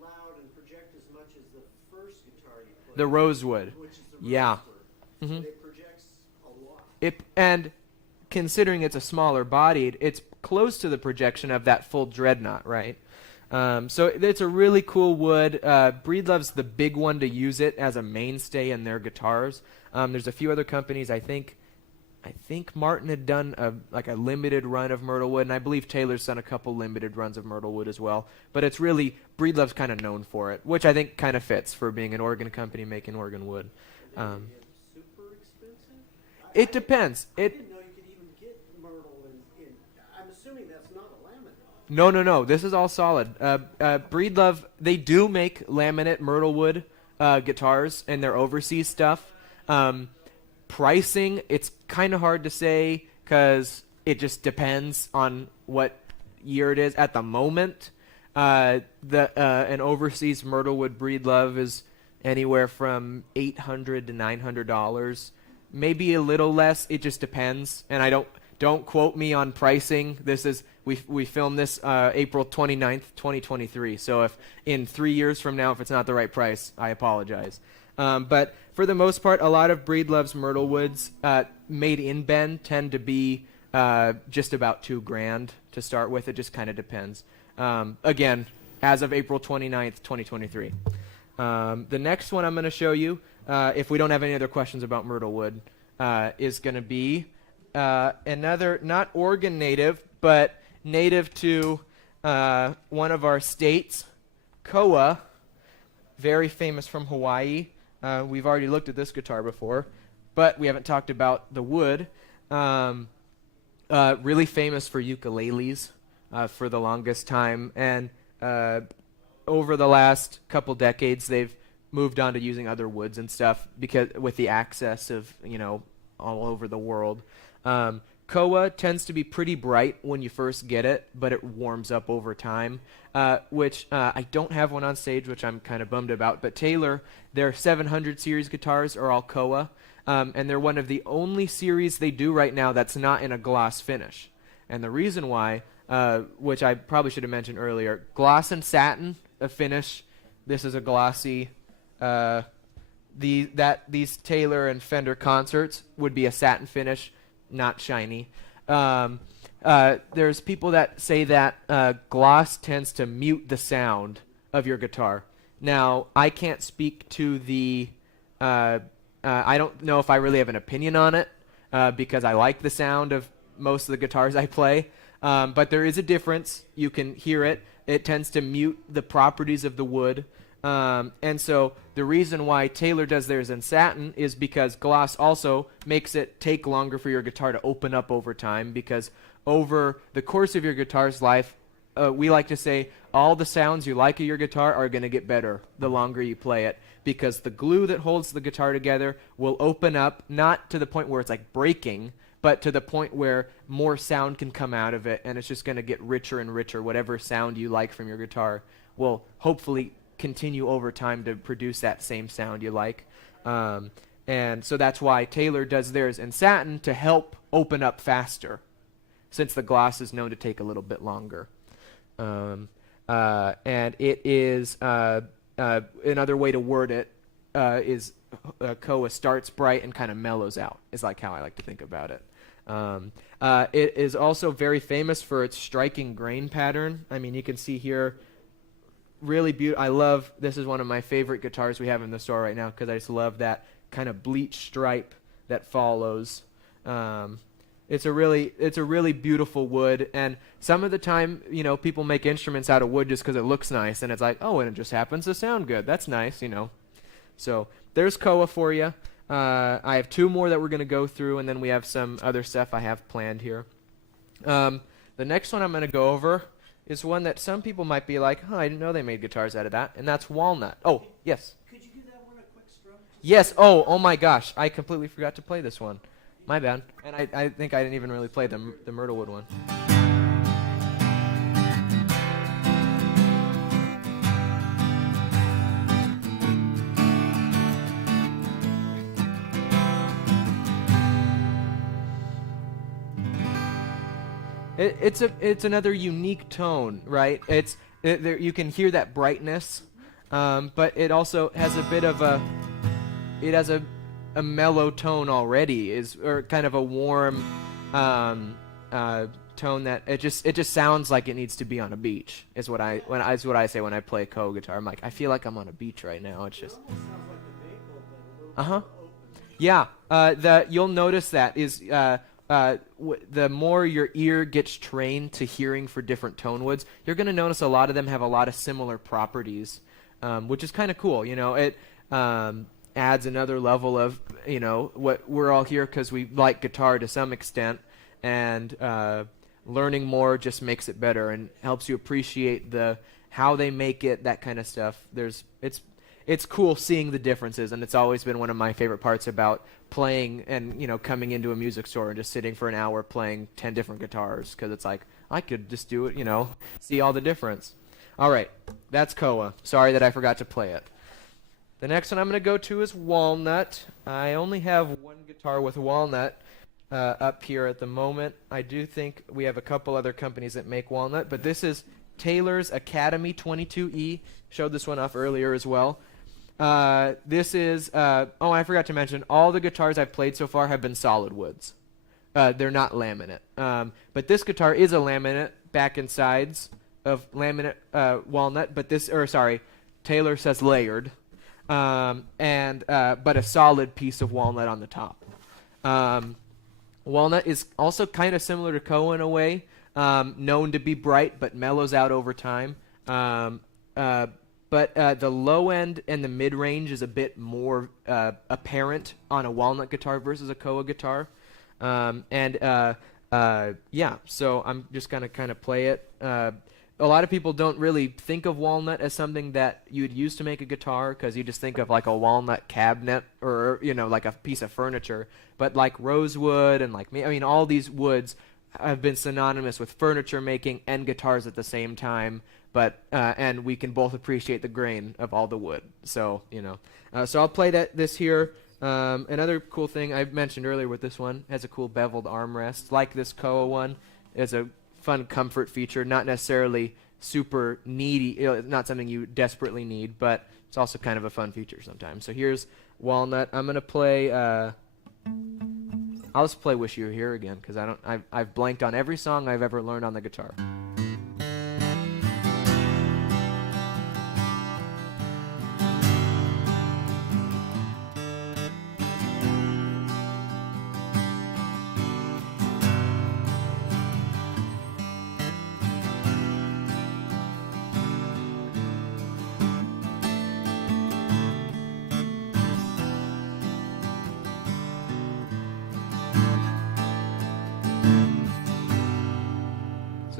loud and project as much as the first guitar you played. The rosewood. Which is the Yeah. rosewood. Mm-hmm. So it projects a lot. And considering it's a smaller bodied, it's close to the projection of that full dreadnought, right? So it's a really cool wood. Breedlove's the big one to use it as a mainstay in their guitars. There's a few other companies. I think Martin had done a limited run of myrtle wood, and I believe Taylor's done a couple limited runs of myrtle wood as well. But it's really, Breedlove's kind of known for it, which I think kind of fits for being an organ company making organ wood. Super expensive? It depends. I didn't know you could even get myrtle in. I'm assuming that's not a laminate. No. This is all solid. Breedlove, they do make laminate myrtle wood guitars and their overseas stuff. Pricing, it's kind of hard to say because it just depends on what year it is. At the moment, an overseas myrtle wood Breedlove is anywhere from $800 to $900, maybe a little less. It just depends, and don't quote me on pricing. This is we filmed this April 29th, 2023. So if in 3 years from now, if it's not the right price, I apologize. But for the most part, a lot of Breedlove's myrtle woods made in Bend tend to be just about $2,000 to start with. It just kind of depends. Again, as of April 29th, 2023. The next one I'm going to show you, if we don't have any other questions about myrtle wood, is going to be another, not organ native, but native to one of our states, koa, very famous from Hawaii. We've already looked at this guitar before, but we haven't talked about the wood. Really famous for ukuleles for the longest time, and over the last couple decades, they've moved on to using other woods and stuff because with the access of all over the world. Koa tends to be pretty bright when you first get it, but it warms up over time, which I don't have one on stage, which I'm kind of bummed about. But Taylor, their 700 series guitars are all Koa, and they're one of the only series they do right now that's not in a gloss finish. And the reason why, which I probably should have mentioned earlier, gloss and satin, a finish. This is a glossy. These Taylor and Fender concerts would be a satin finish, not shiny. There's people that say that gloss tends to mute the sound of your guitar. Now, I can't speak to the I don't know if I really have an opinion on it because I like the sound of most of the guitars I play. But there is a difference. You can hear it. It tends to mute the properties of the wood. And so the reason why Taylor does theirs in satin is because gloss also makes it take longer for your guitar to open up over time, because over the course of your guitar's life, we like to say all the sounds you like of your guitar are going to get better the longer you play it, because the glue that holds the guitar together will open up, not to the point where it's like breaking, but to the point where more sound can come out of it, and it's just going to get richer and richer. Whatever sound you like from your guitar will hopefully continue over time to produce that same sound you like. And so that's why Taylor does theirs in satin to help open up faster, since the gloss is known to take a little bit longer. And it is another way to word it is Koa starts bright and kind of mellows out, is like how I like to think about it. It is also very famous for its striking grain pattern. I mean, you can see here, really beautiful. I love, this is one of my favorite guitars we have in the store right now because I just love that kind of bleach stripe that follows. It's a really beautiful wood, and some of the time, you know, people make instruments out of wood just because it looks nice, and it's like, oh, and it just happens to sound good. That's nice, you know. So there's Koa for you. I have two more that we're going to go through, and then we have some other stuff I have planned here. The next one I'm going to go over is one that some people might be like, oh, I didn't know they made guitars out of that, and that's walnut. Oh, yes. Could you give that one a quick strum? Yes. Oh my gosh. I completely forgot to play this one. My bad. And I think I didn't even really play the Myrtlewood one. It's another unique tone, right? You can hear that brightness, but it also has a bit of a mellow tone already, or kind of a warm tone that it just sounds like it needs to be on a beach. Is what I say when I play Koa guitar. I'm like, I feel like I'm on a beach right now. It's just. It almost sounds like the maple, but a little more open. Yeah. You'll notice that is the more your ear gets trained to hearing for different tone woods, you're going to notice a lot of them have a lot of similar properties, which is kind of cool. You know, it adds another level of, you know, what we're all here because we like guitar to some extent, and learning more just makes it better and helps you appreciate how they make it, that kind of stuff. It's cool seeing the differences, and it's always been one of my favorite parts about playing and, you know, coming into a music store and just sitting for an hour playing 10 different guitars, because it's like, I could just do it, you know, see all the difference. All right, that's Koa. Sorry that I forgot to play it. The next one I'm going to go to is walnut. I only have one guitar with walnut up here at the moment. I do think we have a couple other companies that make walnut, but this is Taylor's Academy 22E. Showed this one off earlier as well. This is, I forgot to mention, all the guitars I've played so far have been solid woods. They're not laminate. But this guitar is a laminate back and sides of laminate walnut, but Taylor says layered. But a solid piece of walnut on the top. Walnut is also kind of similar to Koa in a way, known to be bright but mellows out over time. But the low end and the mid range is a bit more apparent on a walnut guitar versus a Koa guitar. So I'm just gonna kind of play it. A lot of people don't really think of walnut as something that you'd use to make a guitar, because you just think of like a walnut cabinet or, you know, like a piece of furniture. But like rosewood and all these woods have been synonymous with furniture making and guitars at the same time. But and we can both appreciate the grain of all the wood. So, you know, so I'll play this here. Another cool thing I mentioned earlier with this one, has a cool beveled armrest, like this Koa one. It's a fun comfort feature, not necessarily super needy, not something you desperately need, but it's also kind of a fun feature sometimes. So here's walnut. I'm gonna play. I'll just play "Wish You Were Here" again, because I've blanked on every song I've ever learned on the guitar.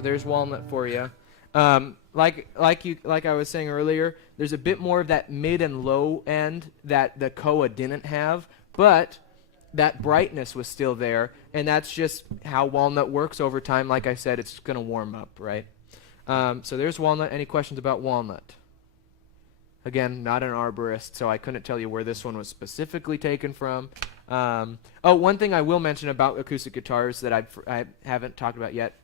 There's walnut for you. Like I was saying earlier, there's a bit more of that mid and low end that the Koa didn't have, but that brightness was still there, and that's just how walnut works over time. Like I said, it's going to warm up, right? So there's walnut. Any questions about walnut? Again, not an arborist, so I couldn't tell you where this one was specifically taken from. Oh, one thing I will mention about acoustic guitars that I haven't talked about yet,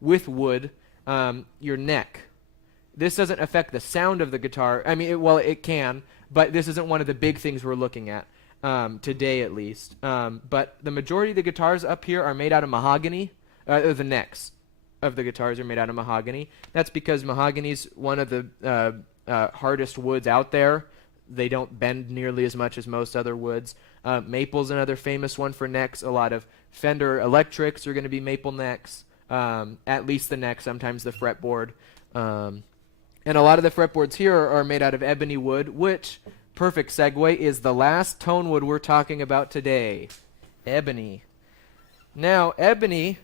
with wood, your neck. This doesn't affect the sound of the guitar. I mean, it can, but this isn't one of the big things we're looking at today, at least. But the majority of the guitars up here are made out of mahogany. The necks of the guitars are made out of mahogany. That's because mahogany's one of the hardest woods out there. They don't bend nearly as much as most other woods. Maple's another famous one for necks. A lot of Fender electrics are going to be maple necks, at least the neck, sometimes the fretboard. And a lot of the fretboards here are made out of ebony wood, which, perfect segue, is the last tone wood we're talking about today. Ebony. Now, ebony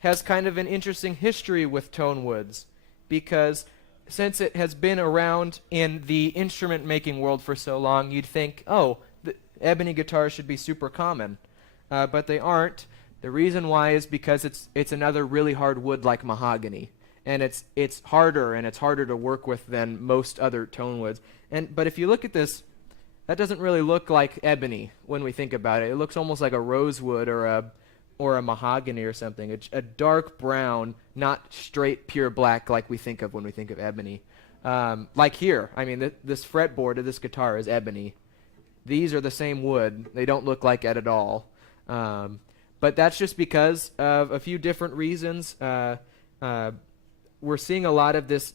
has kind of an interesting history with tone woods, because since it has been around in the instrument making world for so long, you'd think, oh, the ebony guitars should be super common, but they aren't. The reason why is because it's another really hard wood like mahogany, and it's harder to work with than most other tone woods. But if you look at this, that doesn't really look like ebony when we think about it. It looks almost like a rosewood or a mahogany or something. A dark brown, not straight pure black like we think of when we think of ebony. Like here, I mean, this fretboard of this guitar is ebony. These are the same wood. They don't look like it at all. But that's just because of a few different reasons. We're seeing a lot of this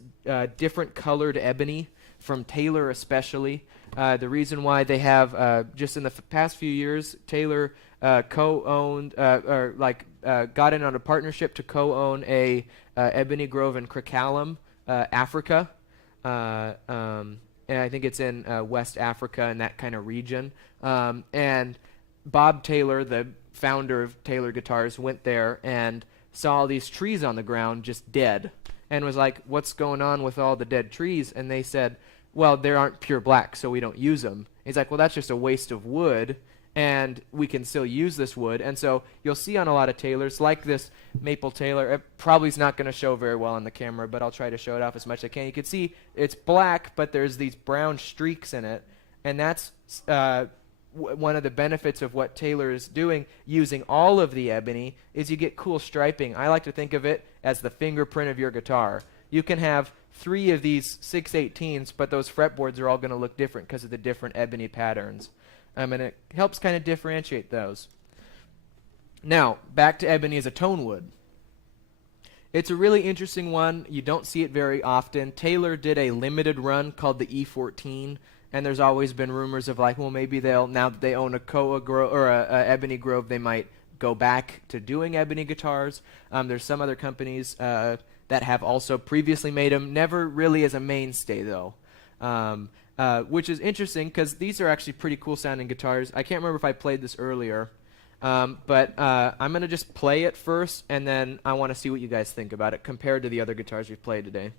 different colored ebony from Taylor especially. The reason why they have, just in the past few years, Taylor co-owned, got in on a partnership to co-own a ebony grove in Cricallum, Africa. And I think it's in West Africa in that kind of region. And Bob Taylor, the founder of Taylor Guitars, went there and saw all these trees on the ground just dead and was like, what's going on with all the dead trees? And they said, well, they aren't pure black, so we don't use them. He's like, well, that's just a waste of wood, and we can still use this wood. And so you'll see on a lot of Taylors, like this Maple Taylor, it probably is not going to show very well on the camera, but I'll try to show it off as much as I can. You can see it's black, but there's these brown streaks in it, and that's one of the benefits of what Taylor is doing using all of the ebony is you get cool striping. I like to think of it as the fingerprint of your guitar. You can have 3 of these 6/18s, but those fretboards are all going to look different because of the different ebony patterns. And it helps kind of differentiate those. Now, back to ebony as a tone wood. It's a really interesting one. You don't see it very often. Taylor did a limited run called the E14, and there's always been rumors of like, well, maybe they'll, now that they own a Koa Grove or a Ebony Grove, they might go back to doing ebony guitars. There's some other companies that have also previously made them, never really as a mainstay though, which is interesting because these are actually pretty cool sounding guitars. I can't remember if I played this earlier, but I'm going to just play it first, and then I want to see what you guys think about it compared to the other guitars we've played today.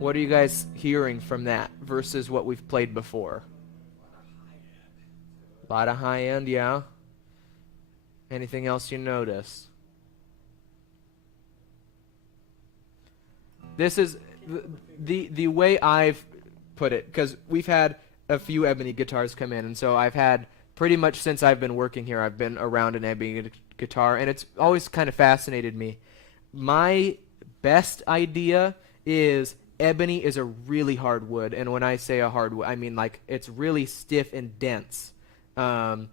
What are you guys hearing from that versus what we've played before? A lot of high end, yeah. Anything else you notice? This is the way I've put it, because we've had a few ebony guitars come in, and so I've had pretty much since I've been working here, I've been around an ebony guitar, and it's always kind of fascinated me. My best idea is ebony is a really hard wood, and when I say a hard wood, I mean like it's really stiff and dense. And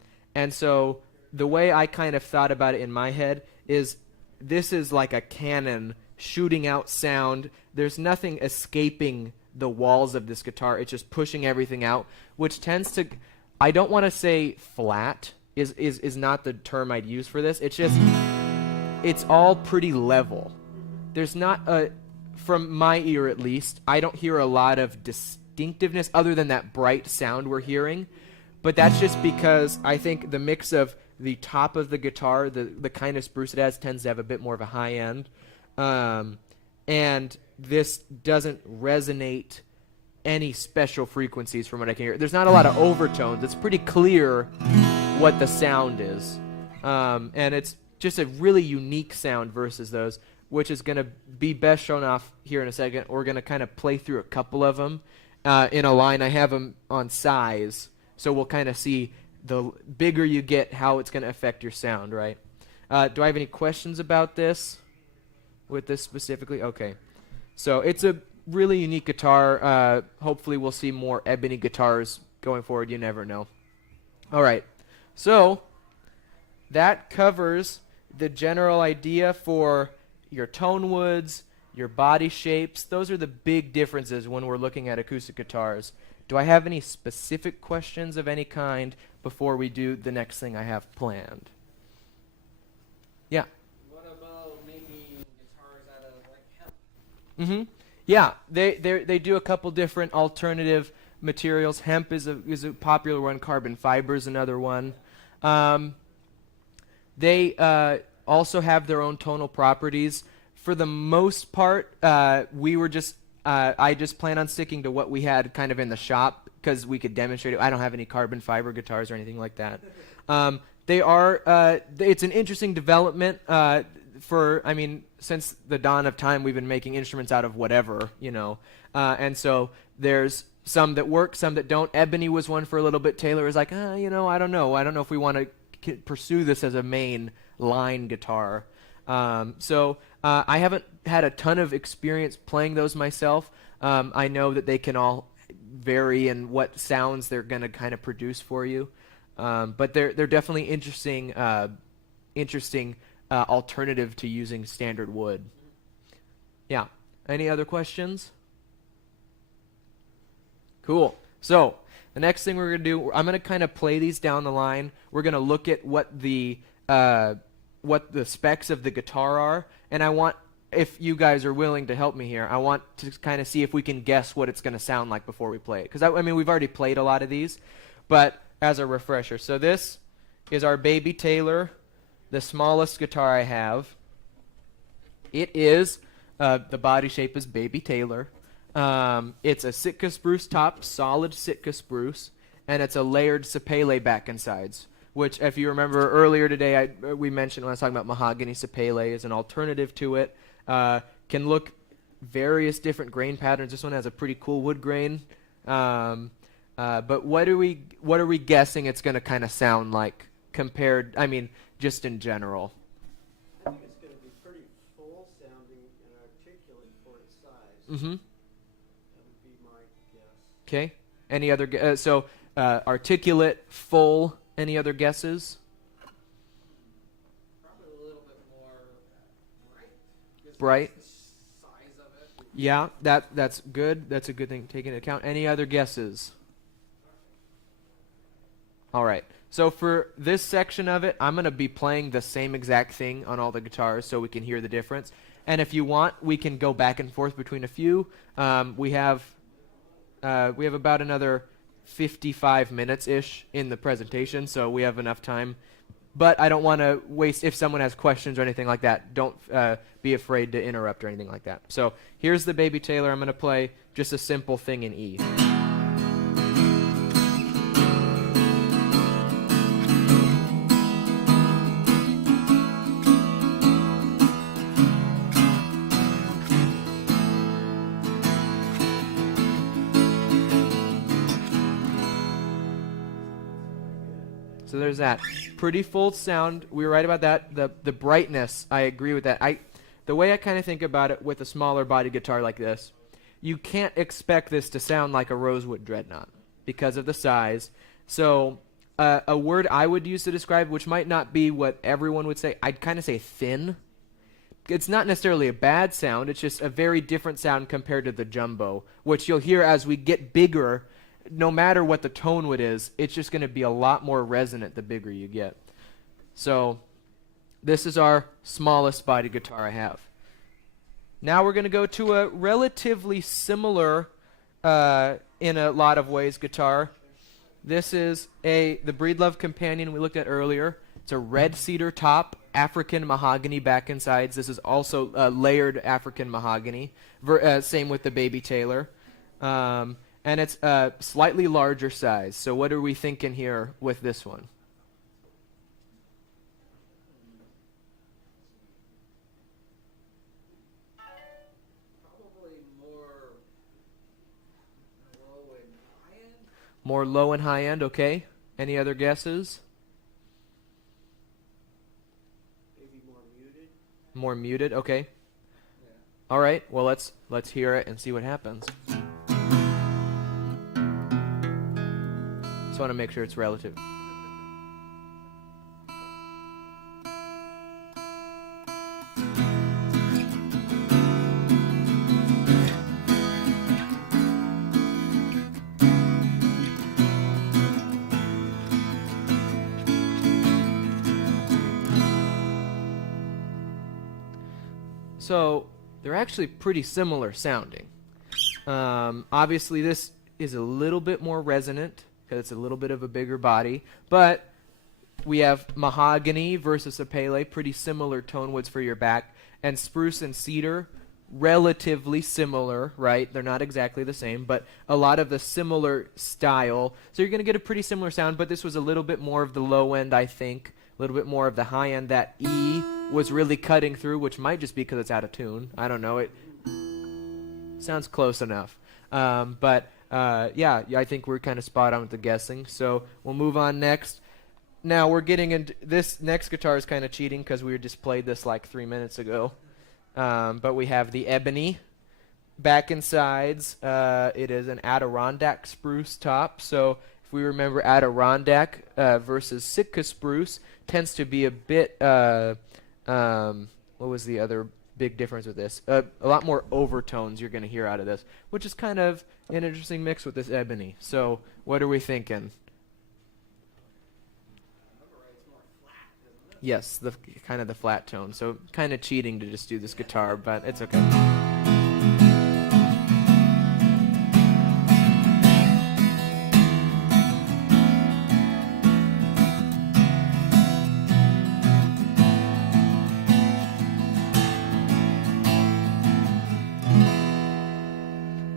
so the way I kind of thought about it in my head is this is like a cannon shooting out sound. There's nothing escaping the walls of this guitar. It's just pushing everything out, which tends to, I don't want to say flat is not the term I'd use for this. It's just, it's all pretty level. There's not a, from my ear at least, I don't hear a lot of distinctiveness other than that bright sound we're hearing. But that's just because I think the mix of the top of the guitar, the kind of spruce it has, tends to have a bit more of a high end. And this doesn't resonate any special frequencies from what I can hear. There's not a lot of overtones. It's pretty clear what the sound is. And it's just a really unique sound versus those, which is going to be best shown off here in a second. We're going to kind of play through a couple of them in a line. I have them on size, so we'll kind of see the bigger you get, how it's going to affect your sound, right? Do I have any questions about this? With this specifically? Okay. So it's a really unique guitar. Hopefully we'll see more ebony guitars going forward. You never know. All right. So that covers the general idea for your tone woods, your body shapes. Those are the big differences when we're looking at acoustic guitars. Do I have any specific questions of any kind before we do the next thing I have planned? Yeah. What about making guitars out of like hemp? Mm-hmm. Yeah, they do a couple different alternative materials. Hemp is a popular one. Carbon fiber is another one. They also have their own tonal properties. For the most part, I just plan on sticking to what we had kind of in the shop because we could demonstrate it. I don't have any carbon fiber guitars or anything like that. It's an interesting development. Since the dawn of time, we've been making instruments out of whatever, and so there's some that work, some that don't. Ebony was one for a little bit. Taylor was like, I don't know if we want to pursue this as a main line guitar. I haven't had a ton of experience playing those myself. I know that they can all vary in what sounds they're going to kind of produce for you. But they're definitely interesting alternative to using standard wood. Yeah. Any other questions? Cool. So the next thing we're going to do, I'm going to kind of play these down the line. We're going to look at what the specs of the guitar are, and I want, if you guys are willing to help me here, I want to kind of see if we can guess what it's going to sound like before we play it. Because we've already played a lot of these, but as a refresher. So this is our Baby Taylor, the smallest guitar I have. It is, the body shape is Baby Taylor. It's a Sitka spruce top, solid Sitka spruce, and it's a layered sapele back and sides, which if you remember earlier today, we mentioned when I was talking about mahogany, sapele is an alternative to it. Can look various different grain patterns. This one has a pretty cool wood grain. But what are we guessing it's going to kind of sound like compared, just in general? I think it's going to be pretty full sounding and articulate for its size. Mm-hmm. That would be my guess. Okay. Any other articulate, full, any other guesses? Probably a little bit more bright. Bright. The size of it. Yeah, that's good. That's a good thing to take into account. Any other guesses? All right. So for this section of it, I'm going to be playing the same exact thing on all the guitars so we can hear the difference. And if you want, we can go back and forth between a few. We have about another 55 minutes-ish in the presentation, so we have enough time. But I don't want to waste, if someone has questions or anything like that, don't be afraid to interrupt or anything like that. So here's the Baby Taylor. I'm going to play just a simple thing in E. So there's that. Pretty full sound. We were right about that. The brightness, I agree with that. The way I kind of think about it with a smaller body guitar like this, you can't expect this to sound like a Rosewood Dreadnought because of the size. So a word I would use to describe, which might not be what everyone would say, I'd kind of say thin. It's not necessarily a bad sound. It's just a very different sound compared to the jumbo, which you'll hear as we get bigger. No matter what the tone wood is, it's just going to be a lot more resonant the bigger you get. So this is our smallest body guitar I have. Now we're going to go to a relatively similar, in a lot of ways, guitar. This is the Breedlove Companion we looked at earlier. It's a red cedar top, African mahogany back and sides. This is also layered African mahogany. Same with the Baby Taylor. and it's a slightly larger size. So what are we thinking here with this one? Probably more low and high end. More low and high end, okay. Any other guesses? Maybe more muted. More muted, okay. Yeah. All right, well let's hear it and see what happens. Just want to make sure it's relative. So they're actually pretty similar sounding. Obviously, this is a little bit more resonant because it's a little bit of a bigger body, but we have mahogany versus a Pele, pretty similar tone woods for your back, and spruce and cedar, relatively similar, right? They're not exactly the same, but a lot of the similar style. So you're going to get a pretty similar sound, but this was a little bit more of the low end, I think, a little bit more of the high end. That E was really cutting through, which might just be because it's out of tune. I don't know. It sounds close enough. But I think we're kind of spot on with the guessing. So we'll move on next. Now we're getting into this next guitar is kind of cheating because we just played this like 3 minutes ago. But we have the ebony back and sides. It is an Adirondack spruce top. So if we remember, Adirondack versus Sitka spruce tends to be a bit. What was the other big difference with this? A lot more overtones you're going to hear out of this, which is kind of an interesting mix with this ebony. So what are we thinking? Yes, the kind of the flat tone. So kind of cheating to just do this guitar, but it's okay.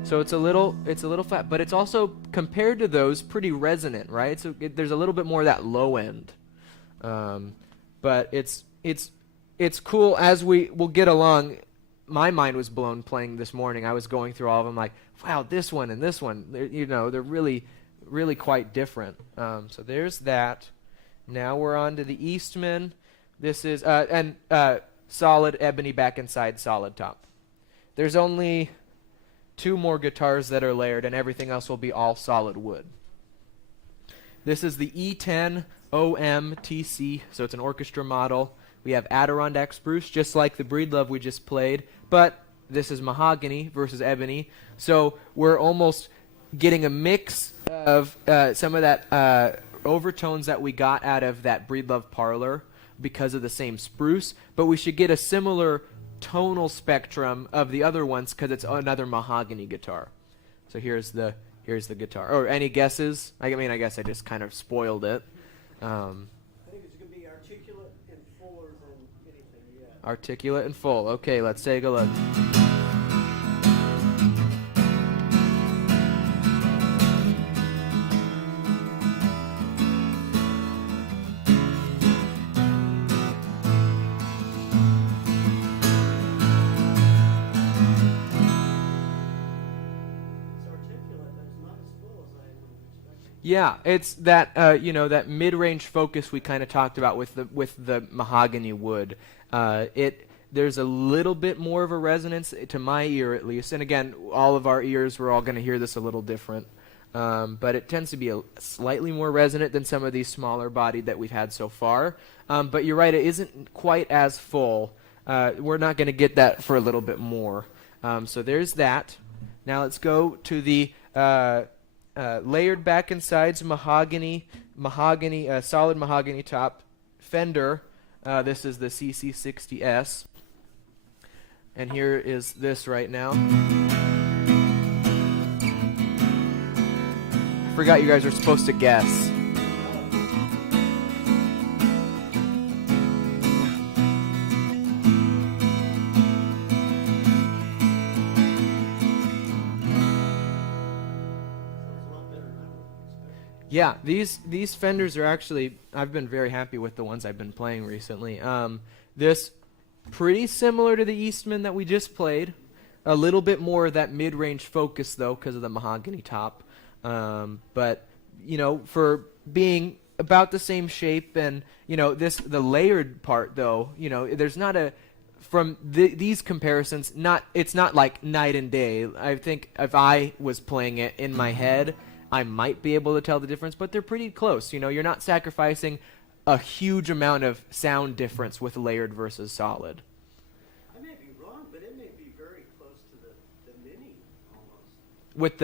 So it's a little flat, but it's also, compared to those, pretty resonant, right? So there's a little bit more of that low end. But it's cool as we'll get along. My mind was blown playing this morning. I was going through all of them like, wow, this one and this one, they're really, really quite different. So there's that. Now we're on to the Eastman. This is, solid ebony back and side, solid top. There's only 2 more guitars that are layered, and everything else will be all solid wood. This is the E10 OMTC, so it's an orchestra model. We have Adirondack spruce, just like the Breedlove we just played, but this is mahogany versus ebony. So we're almost getting a mix of some of that overtones that we got out of that Breedlove Parlor because of the same spruce, but we should get a similar tonal spectrum of the other ones because it's another mahogany guitar. So here's the guitar. Or any guesses? I guess I just kind of spoiled it. I think it's going to be articulate and fuller than anything yet. Articulate and full. Okay, let's take a look. Yeah, it's that that mid-range focus we kind of talked about with the mahogany wood. There's a little bit more of a resonance to my ear at least, and again, all of our ears, we're all going to hear this a little different. But it tends to be slightly more resonant than some of these smaller bodied that we've had so far. But you're right, it isn't quite as full. We're not going to get that for a little bit more. So there's that. Now let's go to the layered back and sides, mahogany, solid mahogany top, Fender. This is the CC60S. And here is this right now. I forgot you guys are supposed to guess. Yeah, these Fenders are actually, I've been very happy with the ones I've been playing recently. This pretty similar to the Eastman that we just played. A little bit more of that mid-range focus though, because of the mahogany top. But you know, for being about the same shape, and you know, the layered part though, you know, there's not a from these comparisons, it's not like night and day. I think if I was playing it in my head, I might be able to tell the difference, but they're pretty close. You know, you're not sacrificing a huge amount of sound difference with layered versus solid. I may be wrong, but it may be very close to the Mini almost. With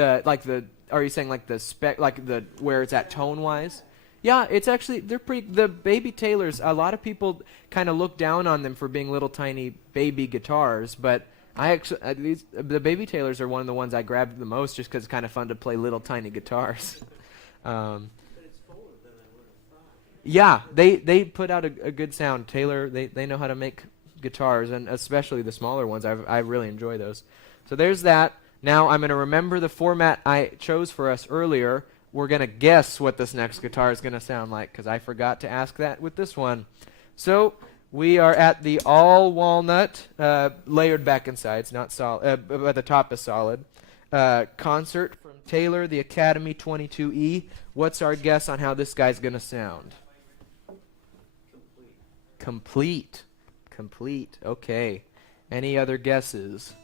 are you saying like the spec, like the where it's at tone wise? Yeah, it's actually they're pretty. The baby Taylors, a lot of people kind of look down on them for being little tiny baby guitars, but I actually the baby Taylors are one of the ones I grabbed the most just because it's kind of fun to play little tiny guitars. But it's fuller than I would have thought. Yeah, they put out a good sound. Taylor, they know how to make guitars, and especially the smaller ones. I really enjoy those. So there's that. Now I'm going to remember the format I chose for us earlier. We're going to guess what this next guitar is going to sound like, because I forgot to ask that with this one. So we are at the all walnut, layered back and sides, not solid, but the top is solid. Concert from Taylor, the Academy 22E. What's our guess on how this guy's going to sound? Complete. Complete. Okay. Any other guesses?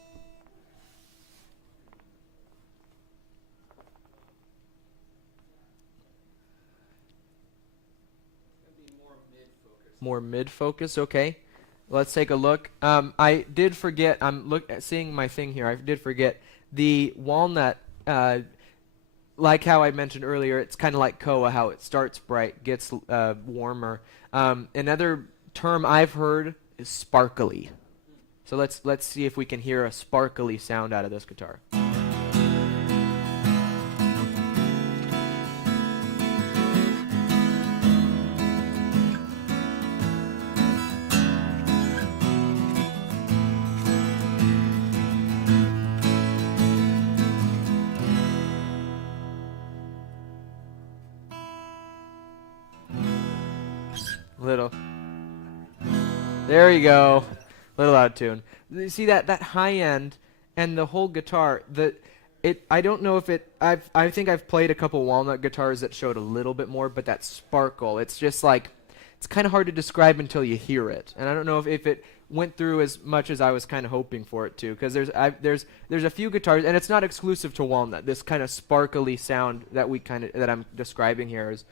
More mid-focus, okay. Let's take a look. I did forget, seeing my thing here, I did forget the walnut, like how I mentioned earlier, it's kind of like Koa, how it starts bright, gets warmer. Another term I've heard is sparkly. So let's see if we can hear a sparkly sound out of this guitar. Little. There you go. Little out of tune. You see that high end and the whole guitar. I don't know if it. I think I've played a couple walnut guitars that showed a little bit more, but that sparkle. It's just like it's kind of hard to describe until you hear it. And I don't know if it went through as much as I was kind of hoping for it to, because there's a few guitars, and it's not exclusive to walnut. This kind of sparkly sound that I'm describing here is.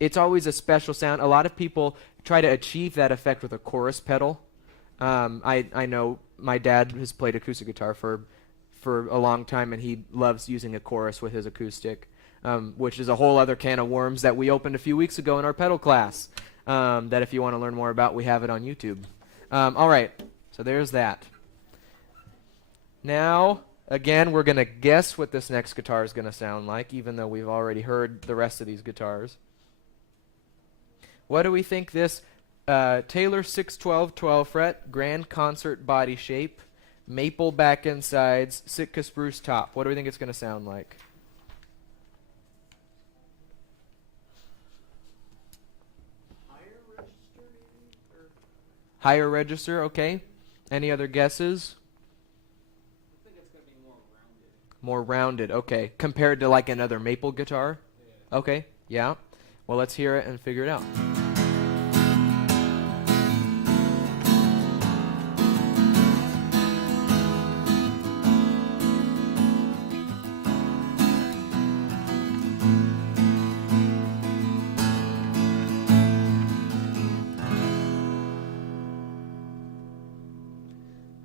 It's always a special sound. A lot of people try to achieve that effect with a chorus pedal. I know my dad has played acoustic guitar for a long time, and he loves using a chorus with his acoustic, which is a whole other can of worms that we opened a few weeks ago in our pedal class. That if you want to learn more about, we have it on YouTube. All right, so there's that. Now, again, we're going to guess what this next guitar is going to sound like, even though we've already heard the rest of these guitars. What do we think this Taylor 612 12 fret Grand Concert body shape, maple back and sides, Sitka spruce top? What do we think it's going to sound like? Higher register, maybe? Or Higher register, okay. Any other guesses? I think it's going to be more rounded. More rounded, okay. Compared to like another maple guitar? Yeah. Okay, yeah. Well, let's hear it and figure it out.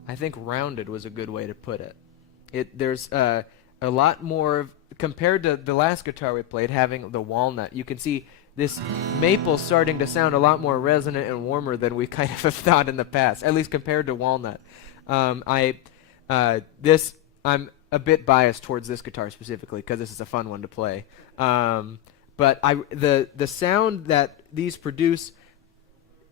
I think rounded was a good way to put it. There's a lot more compared to the last guitar we played, having the walnut. You can see this maple starting to sound a lot more resonant and warmer than we kind of have thought in the past, at least compared to walnut. I'm a bit biased towards this guitar specifically because this is a fun one to play. But the sound that these produce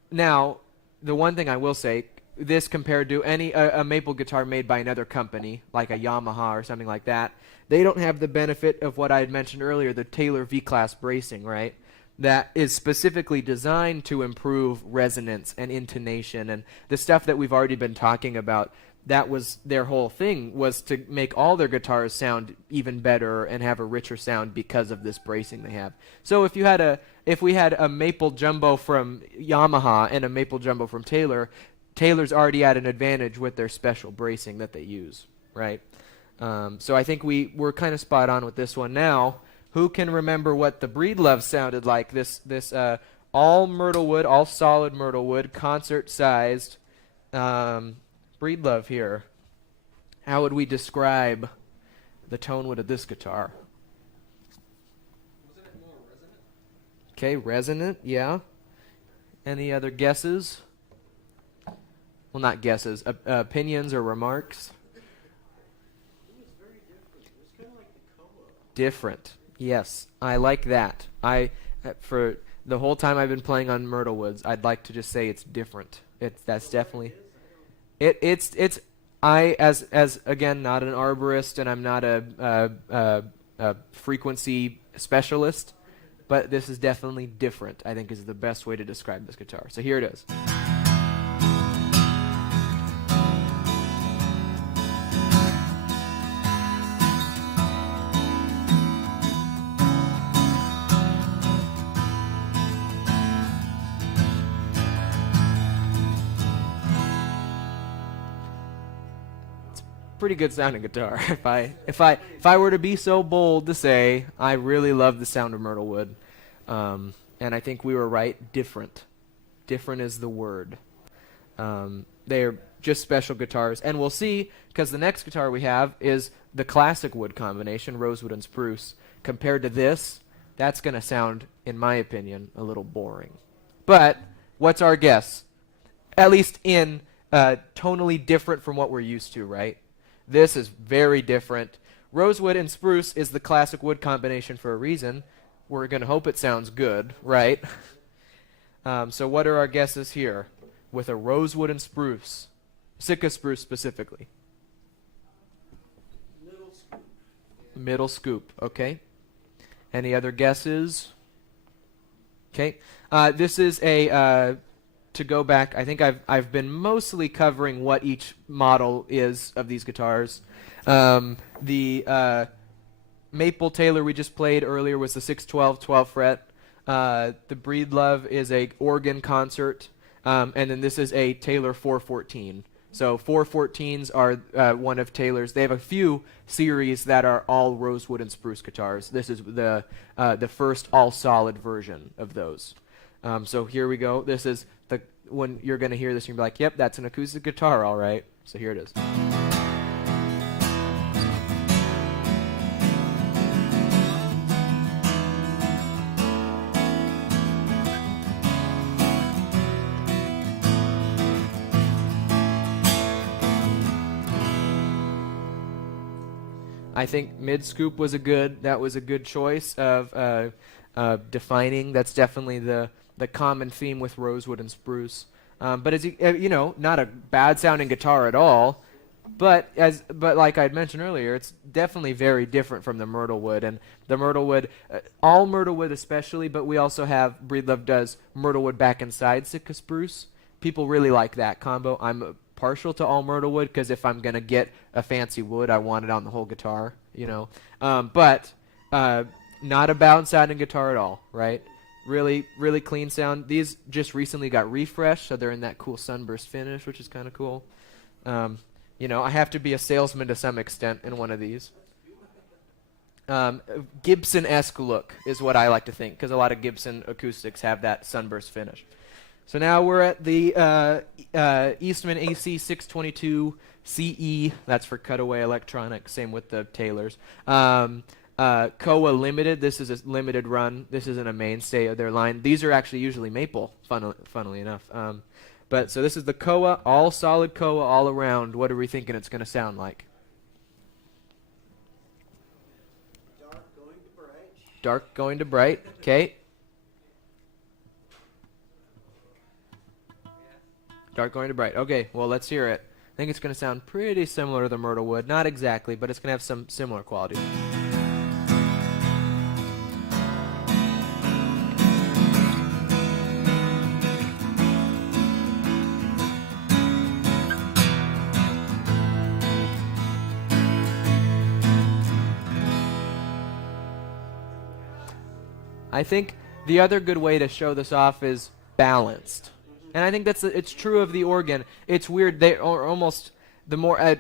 now, the one thing I will say, this compared to any a maple guitar made by another company, like a Yamaha or something like that, they don't have the benefit of what I had mentioned earlier, the Taylor V-Class bracing, right? That is specifically designed to improve resonance and intonation and the stuff that we've already been talking about. That was their whole thing, was to make all their guitars sound even better and have a richer sound because of this bracing they have. So if we had a maple jumbo from Yamaha and a maple jumbo from Taylor, Taylor's already at an advantage with their special bracing that they use, right? So I think we're kind of spot on with this one. Now, who can remember what the Breedlove sounded like? This all myrtle wood, all solid myrtle wood, concert-sized Breedlove here. How would we describe the tone wood of this guitar? Wasn't it more resonant? Okay, resonant, yeah. Any other guesses? Well, not guesses, opinions or remarks? It was very different. It was kind of like the Koa. Different. Yes, I like that. For the whole time I've been playing on myrtle woods, I'd like to just say it's different. That's definitely. It's I as again not an arborist and I'm not a frequency specialist, but this is definitely different. I think is the best way to describe this guitar. So here it is. Pretty good sounding guitar. If I were to be so bold to say, I really love the sound of Myrtlewood, and I think we were right. Different is the word. They're just special guitars, and we'll see because the next guitar we have is the classic wood combination, rosewood and spruce. Compared to this, that's going to sound, in my opinion, a little boring. But what's our guess? At least in tonally different from what we're used to, right? This is very different. Rosewood and spruce is the classic wood combination for a reason. We're going to hope it sounds good, right? So what are our guesses here with a rosewood and spruce? Sitka spruce specifically. Middle scoop. Middle scoop, okay. Any other guesses? Okay. This is a... to go back, I think I've been mostly covering what each model is of these guitars. The Maple Taylor we just played earlier was the 612 12 fret. The Breedlove is a organ concert, and then this is a Taylor 414. So 414s are one of Taylor's. They have a few series that are all rosewood and spruce guitars. This is the first all solid version of those. So here we go. This is when you're going to hear this, you're going to be like, yep, that's an acoustic guitar, all right. So here it is. I think mid-scoop was a good choice of defining. That's definitely the common theme with rosewood and spruce, but as you know, not a bad sounding guitar at all. But like I'd mentioned earlier, it's definitely very different from the myrtlewood and the myrtlewood, all myrtlewood especially. But we also have Breedlove does myrtlewood back inside Sitka spruce. People really like that combo. I'm partial to all myrtlewood because if I'm gonna get a fancy wood, I want it on the whole guitar, you know. But not a bad sounding guitar at all, right? Really, really clean sound. These just recently got refreshed, so they're in that cool sunburst finish, which is kind of cool. You know, I have to be a salesman to some extent in one of these. Gibson-esque look is what I like to think, because a lot of Gibson acoustics have that sunburst finish. So now we're at the Eastman AC 622 CE. That's for cutaway electronic. Same with the Taylors. Koa Limited, this is a limited run. This isn't a mainstay of their line. These are actually usually maple, funnily enough. But so this is the Koa, all solid Koa all around. What are we thinking it's going to sound like? Dark going to bright. Dark going to bright. Okay. Dark going to bright. Okay, well, let's hear it. I think it's going to sound pretty similar to the myrtle wood. Not exactly, but it's going to have some similar qualities. I think the other good way to show this off is balanced. And I think it's true of the organ. It's weird, they are almost, the more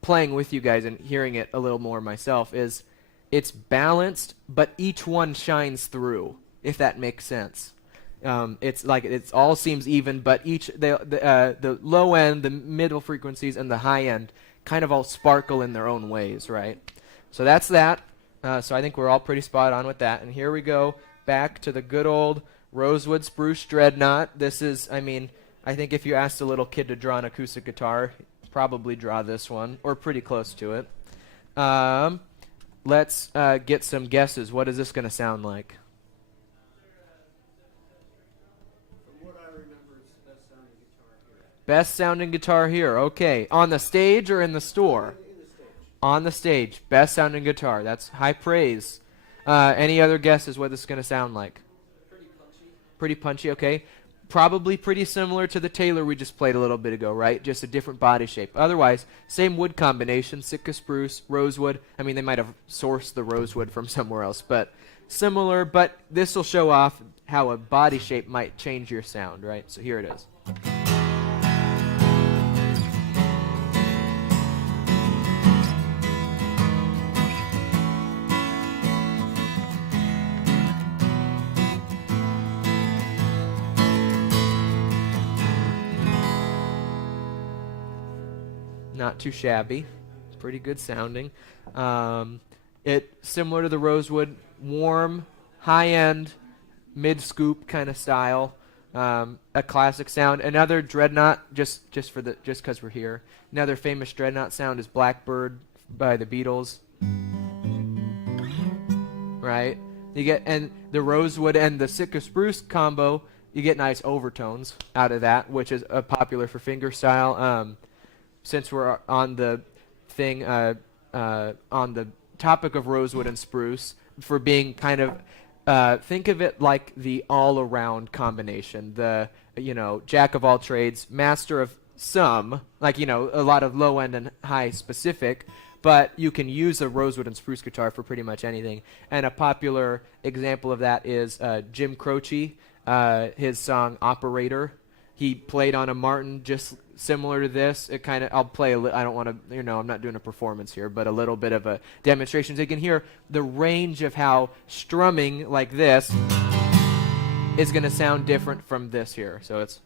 playing with you guys and hearing it a little more myself, is it's balanced, but each one shines through, if that makes sense. It's like it all seems even, but the low end, the middle frequencies, and the high end kind of all sparkle in their own ways, right? So that's that. So I think we're all pretty spot on with that. And here we go back to the good old rosewood spruce dreadnought. This is, I mean, I think if you asked a little kid to draw an acoustic guitar, probably draw this one, or pretty close to it. Let's get some guesses. What is this going to sound like? From what I remember, it's the best sounding guitar here. Best sounding guitar here. Okay. On the stage or in the store? In the stage. On the stage. Best sounding guitar. That's high praise. Any other guesses what this is going to sound like? Pretty punchy. Pretty punchy, okay. Probably pretty similar to the Taylor we just played a little bit ago, right? Just a different body shape. Otherwise, same wood combination, Sitka spruce, rosewood. I mean, they might have sourced the rosewood from somewhere else, but similar. But this will show off how a body shape might change your sound, right? So here it is. Not too shabby, pretty good sounding. It similar to the rosewood, warm, high end, mid scoop kind of style. A classic sound. Another dreadnought, just because we're here. Another famous dreadnought sound is Blackbird by the Beatles. Right? You get, and the rosewood and the Sitka spruce combo, you get nice overtones out of that, which is popular for fingerstyle. Since we're on the thing, on the topic of rosewood and spruce, for being kind of, think of it like the all-around combination. The, jack of all trades, master of some, like, a lot of low-end and high specific, but you can use a rosewood and spruce guitar for pretty much anything. And a popular example of that is Jim Croce, his song Operator. He played on a Martin just similar to this. It kind of, I'll play I don't want to, I'm not doing a performance here, but a little bit of a demonstration so you can hear the range of how strumming like this is going to sound different from this here. So it's...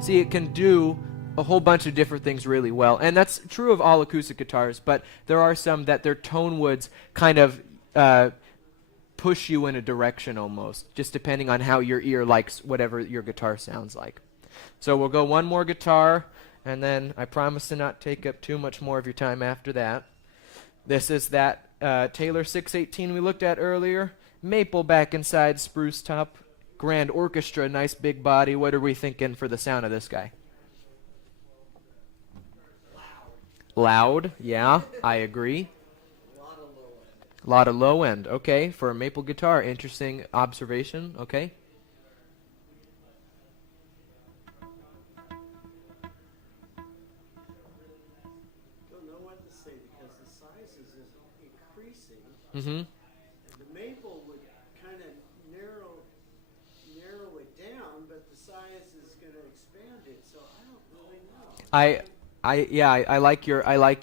See, it can do a whole bunch of different things really well. And that's true of all acoustic guitars, but there are some that their tone woods kind of push you in a direction almost, just depending on how your ear likes whatever your guitar sounds like. So we'll go one more guitar, and then I promise to not take up too much more of your time after that. This is that Taylor 618 we looked at earlier. Maple back inside, spruce top, grand orchestra, nice big body. What are we thinking for the sound of this guy? Loud, yeah, I agree. A lot of low end, okay, for a maple guitar. Interesting observation, okay. Don't know what to say because the size is increasing. Mm-hmm. The maple would kind of narrow it down, but the size is going to expand it, so I don't really know. I like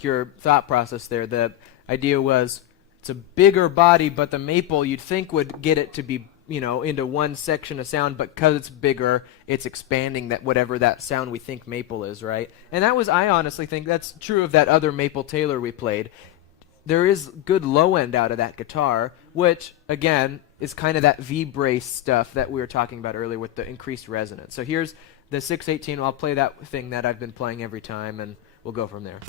your thought process there. The idea was it's a bigger body, but the maple you'd think would get it to be, into one section of sound, but because it's bigger, it's expanding that whatever that sound we think maple is, right? And I honestly think that's true of that other maple Taylor we played. There is good low end out of that guitar, which again is kind of that V-brace stuff that we were talking about earlier with the increased resonance. So here's the 618. I'll play that thing that I've been playing every time, and we'll go from there.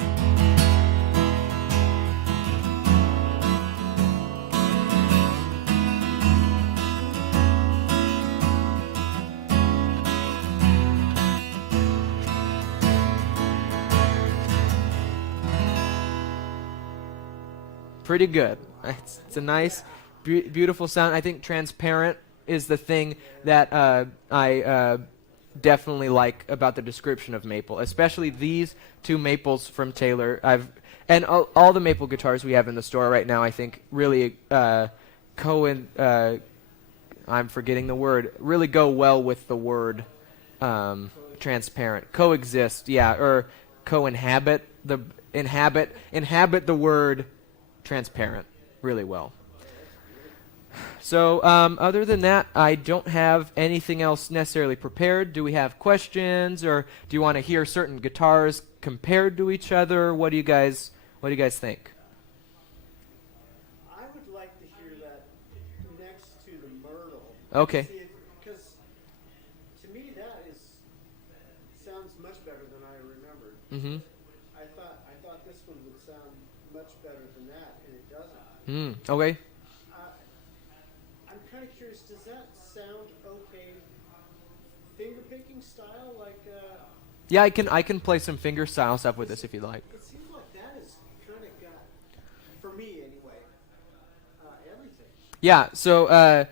pretty good. It's a nice, beautiful sound. I think transparent is the thing that I definitely like about the description of maple, especially these two maples from Taylor. And all the maple guitars we have in the store right now, I think, really I'm forgetting the word. Really go well with the word transparent. Coexist, yeah, or co-inhabit inhabit the word transparent really well. So other than that, I don't have anything else necessarily prepared. Do we have questions, or do you want to hear certain guitars compared to each other? What do you guys think? I would like to hear that next to the Myrtle. Okay. Because to me that sounds much better than I remembered. Mm-hmm. I thought this one would sound much better than that, and it doesn't. Okay. I'm kind of curious. Does that sound okay? Finger picking style, like. Yeah, I can play some finger style stuff with this if you'd like. It seems like that is kind of got, for me anyway, everything. Yeah. So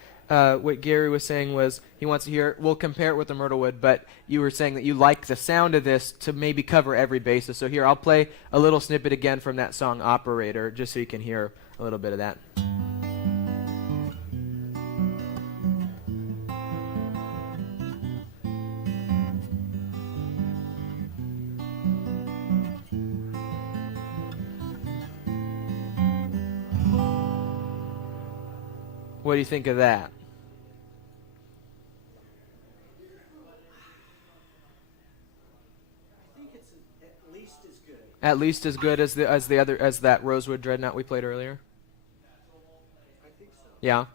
what Gary was saying was he wants to hear. We'll compare it with the Myrtlewood, but you were saying that you like the sound of this to maybe cover every basis. So here, I'll play a little snippet again from that song "Operator," just so you can hear a little bit of that. What do you think of that? I think it's at least as good. At least as good as that Rosewood Dreadnought we played earlier. I think so. Yeah,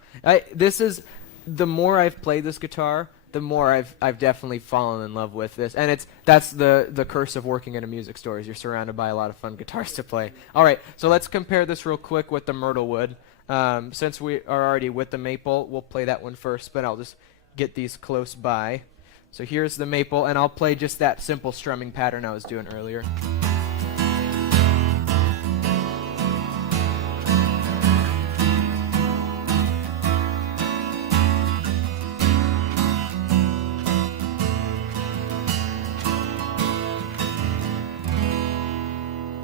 this is the more I've played this guitar, the more I've definitely fallen in love with this, and that's the curse of working in a music store is you're surrounded by a lot of fun guitars to play. All right, so let's compare this real quick with the Myrtlewood. Since we are already with the maple, we'll play that one first, but I'll just get these close by. So here's the maple, and I'll play just that simple strumming pattern I was doing earlier.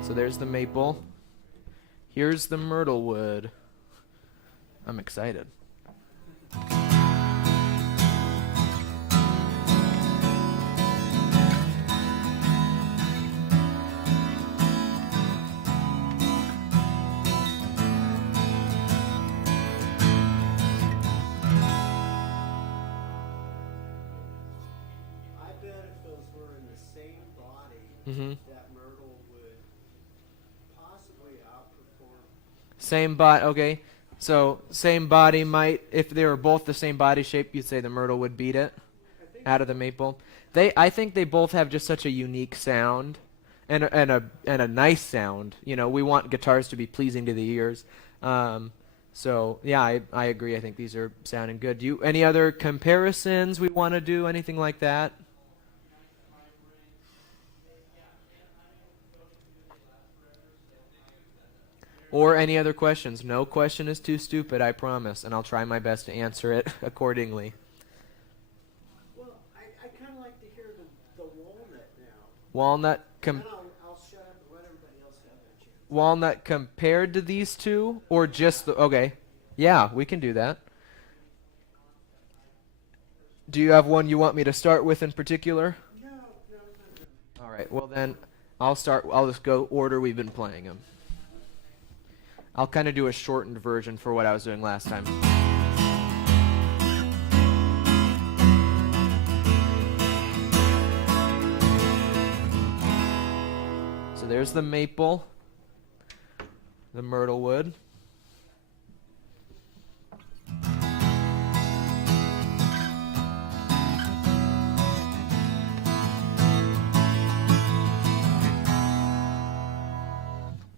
So there's the maple. Here's the Myrtlewood. I'm excited. I bet if those were in the same body, that Myrtle would possibly outperform. Same body, okay. So same body might, if they were both the same body shape, you'd say the Myrtle would beat it out of the maple. I think they both have just such a unique sound and a nice sound. You know, we want guitars to be pleasing to the ears. So yeah, I agree. I think these are sounding good. Do you any other comparisons we want to do? Anything like that? Or any other questions? No question is too stupid, I promise, and I'll try my best to answer it accordingly. Well, I kind of like to hear the walnut now. Walnut Then I'll shut up and let everybody else have their chance. Walnut compared to these two, or just the... Okay, yeah, we can do that. Do you have one you want me to start with in particular? No. All right, well then, I'll just go order we've been playing them. I'll kind of do a shortened version for what I was doing last time. So there's the maple, the Myrtlewood.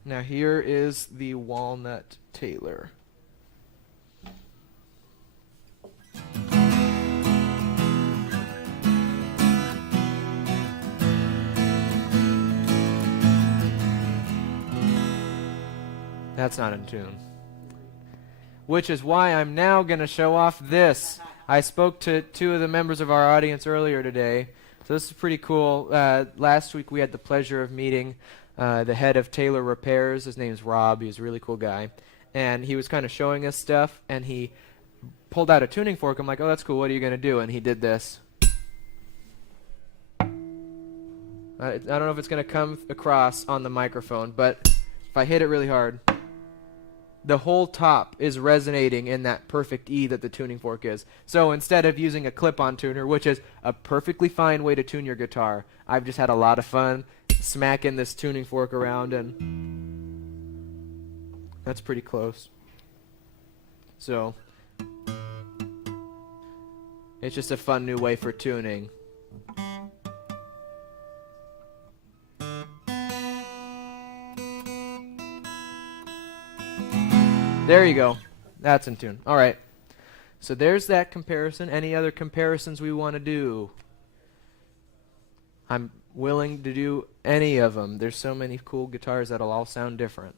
Now here is the Walnut Taylor. That's not in tune. Which is why I'm now going to show off this. I spoke to 2 of the members of our audience earlier today, so this is pretty cool. Last week we had the pleasure of meeting the head of Taylor Repairs. His name's Rob. He's a really cool guy. And he was kind of showing us stuff, and he pulled out a tuning fork. I'm like, oh, that's cool. What are you going to do? And he did this. I don't know if it's going to come across on the microphone, but if I hit it really hard, the whole top is resonating in that perfect E that the tuning fork is. So instead of using a clip-on tuner, which is a perfectly fine way to tune your guitar, I've just had a lot of fun smacking this tuning fork around, and that's pretty close. So it's just a fun new way for tuning. There you go. That's in tune. All right. So there's that comparison. Any other comparisons we want to do? I'm willing to do any of them. There's so many cool guitars that'll all sound different.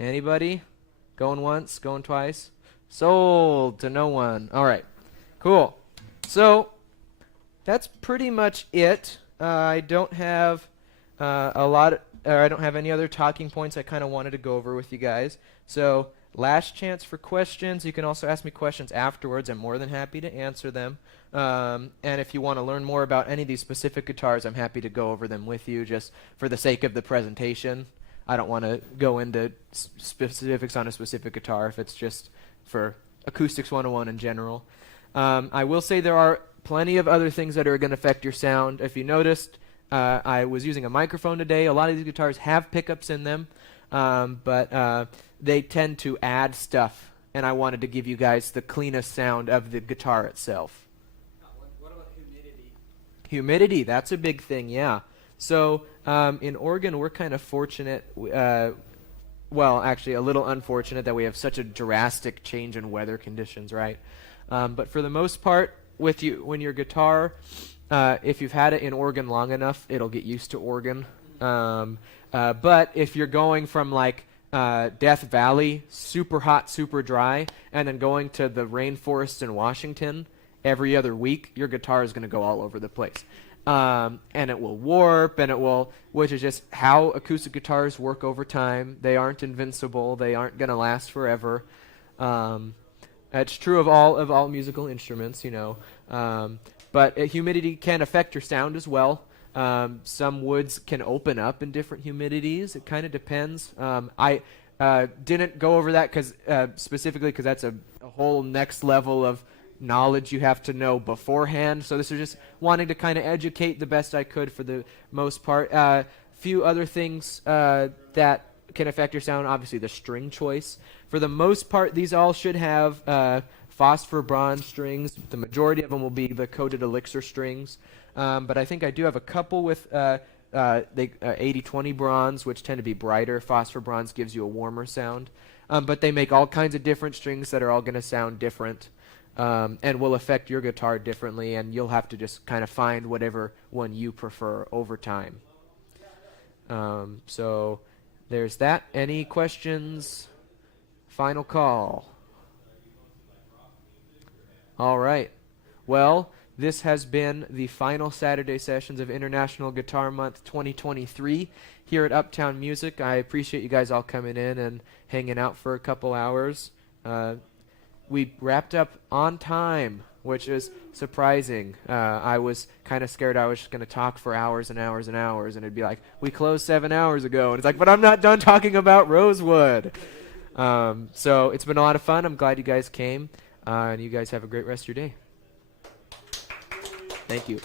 Anybody? Going once? Going twice? Sold to no one. All right. Cool. So that's pretty much it. I don't have I don't have any other talking points I kind of wanted to go over with you guys. So last chance for questions. You can also ask me questions afterwards. I'm more than happy to answer them. And if you want to learn more about any of these specific guitars, I'm happy to go over them with you just for the sake of the presentation. I don't want to go into specifics on a specific guitar if it's just for Acoustics 101 in general. I will say there are plenty of other things that are going to affect your sound. If you noticed, I was using a microphone today. A lot of these guitars have pickups in them, but they tend to add stuff, and I wanted to give you guys the cleanest sound of the guitar itself. What about humidity? Humidity, that's a big thing, yeah. So in Oregon, we're kind of fortunate, well, actually a little unfortunate that we have such a drastic change in weather conditions, right? But for the most part, when your guitar, if you've had it in Oregon long enough, it'll get used to Oregon. But if you're going from like Death Valley, super hot, super dry, and then going to the rainforests in Washington every other week, your guitar is going to go all over the place. And it will warp, which is just how acoustic guitars work over time. They aren't invincible. They aren't going to last forever. It's true of all musical instruments, you know. But humidity can affect your sound as well. Some woods can open up in different humidities. It kind of depends. I didn't go over that specifically because that's a whole next level of knowledge you have to know beforehand. So this is just wanting to kind of educate the best I could for the most part. Few other things that can affect your sound, obviously the string choice. For the most part, these all should have phosphor bronze strings. The majority of them will be the coated elixir strings. But I think I do have a couple with 80-20 bronze, which tend to be brighter. Phosphor bronze gives you a warmer sound. But they make all kinds of different strings that are all going to sound different. And will affect your guitar differently, and you'll have to just kind of find whatever one you prefer over time. So there's that. Any questions? Final call. All right. Well, this has been the final Saturday sessions of International Guitar Month 2023 here at Uptown Music. I appreciate you guys all coming in and hanging out for a couple hours. We wrapped up on time, which is surprising. I was kind of scared I was just going to talk for hours and hours and hours, and it'd be like, we closed 7 hours ago. And it's like, but I'm not done talking about Rosewood. So it's been a lot of fun. I'm glad you guys came, and you guys have a great rest of your day. Thank you.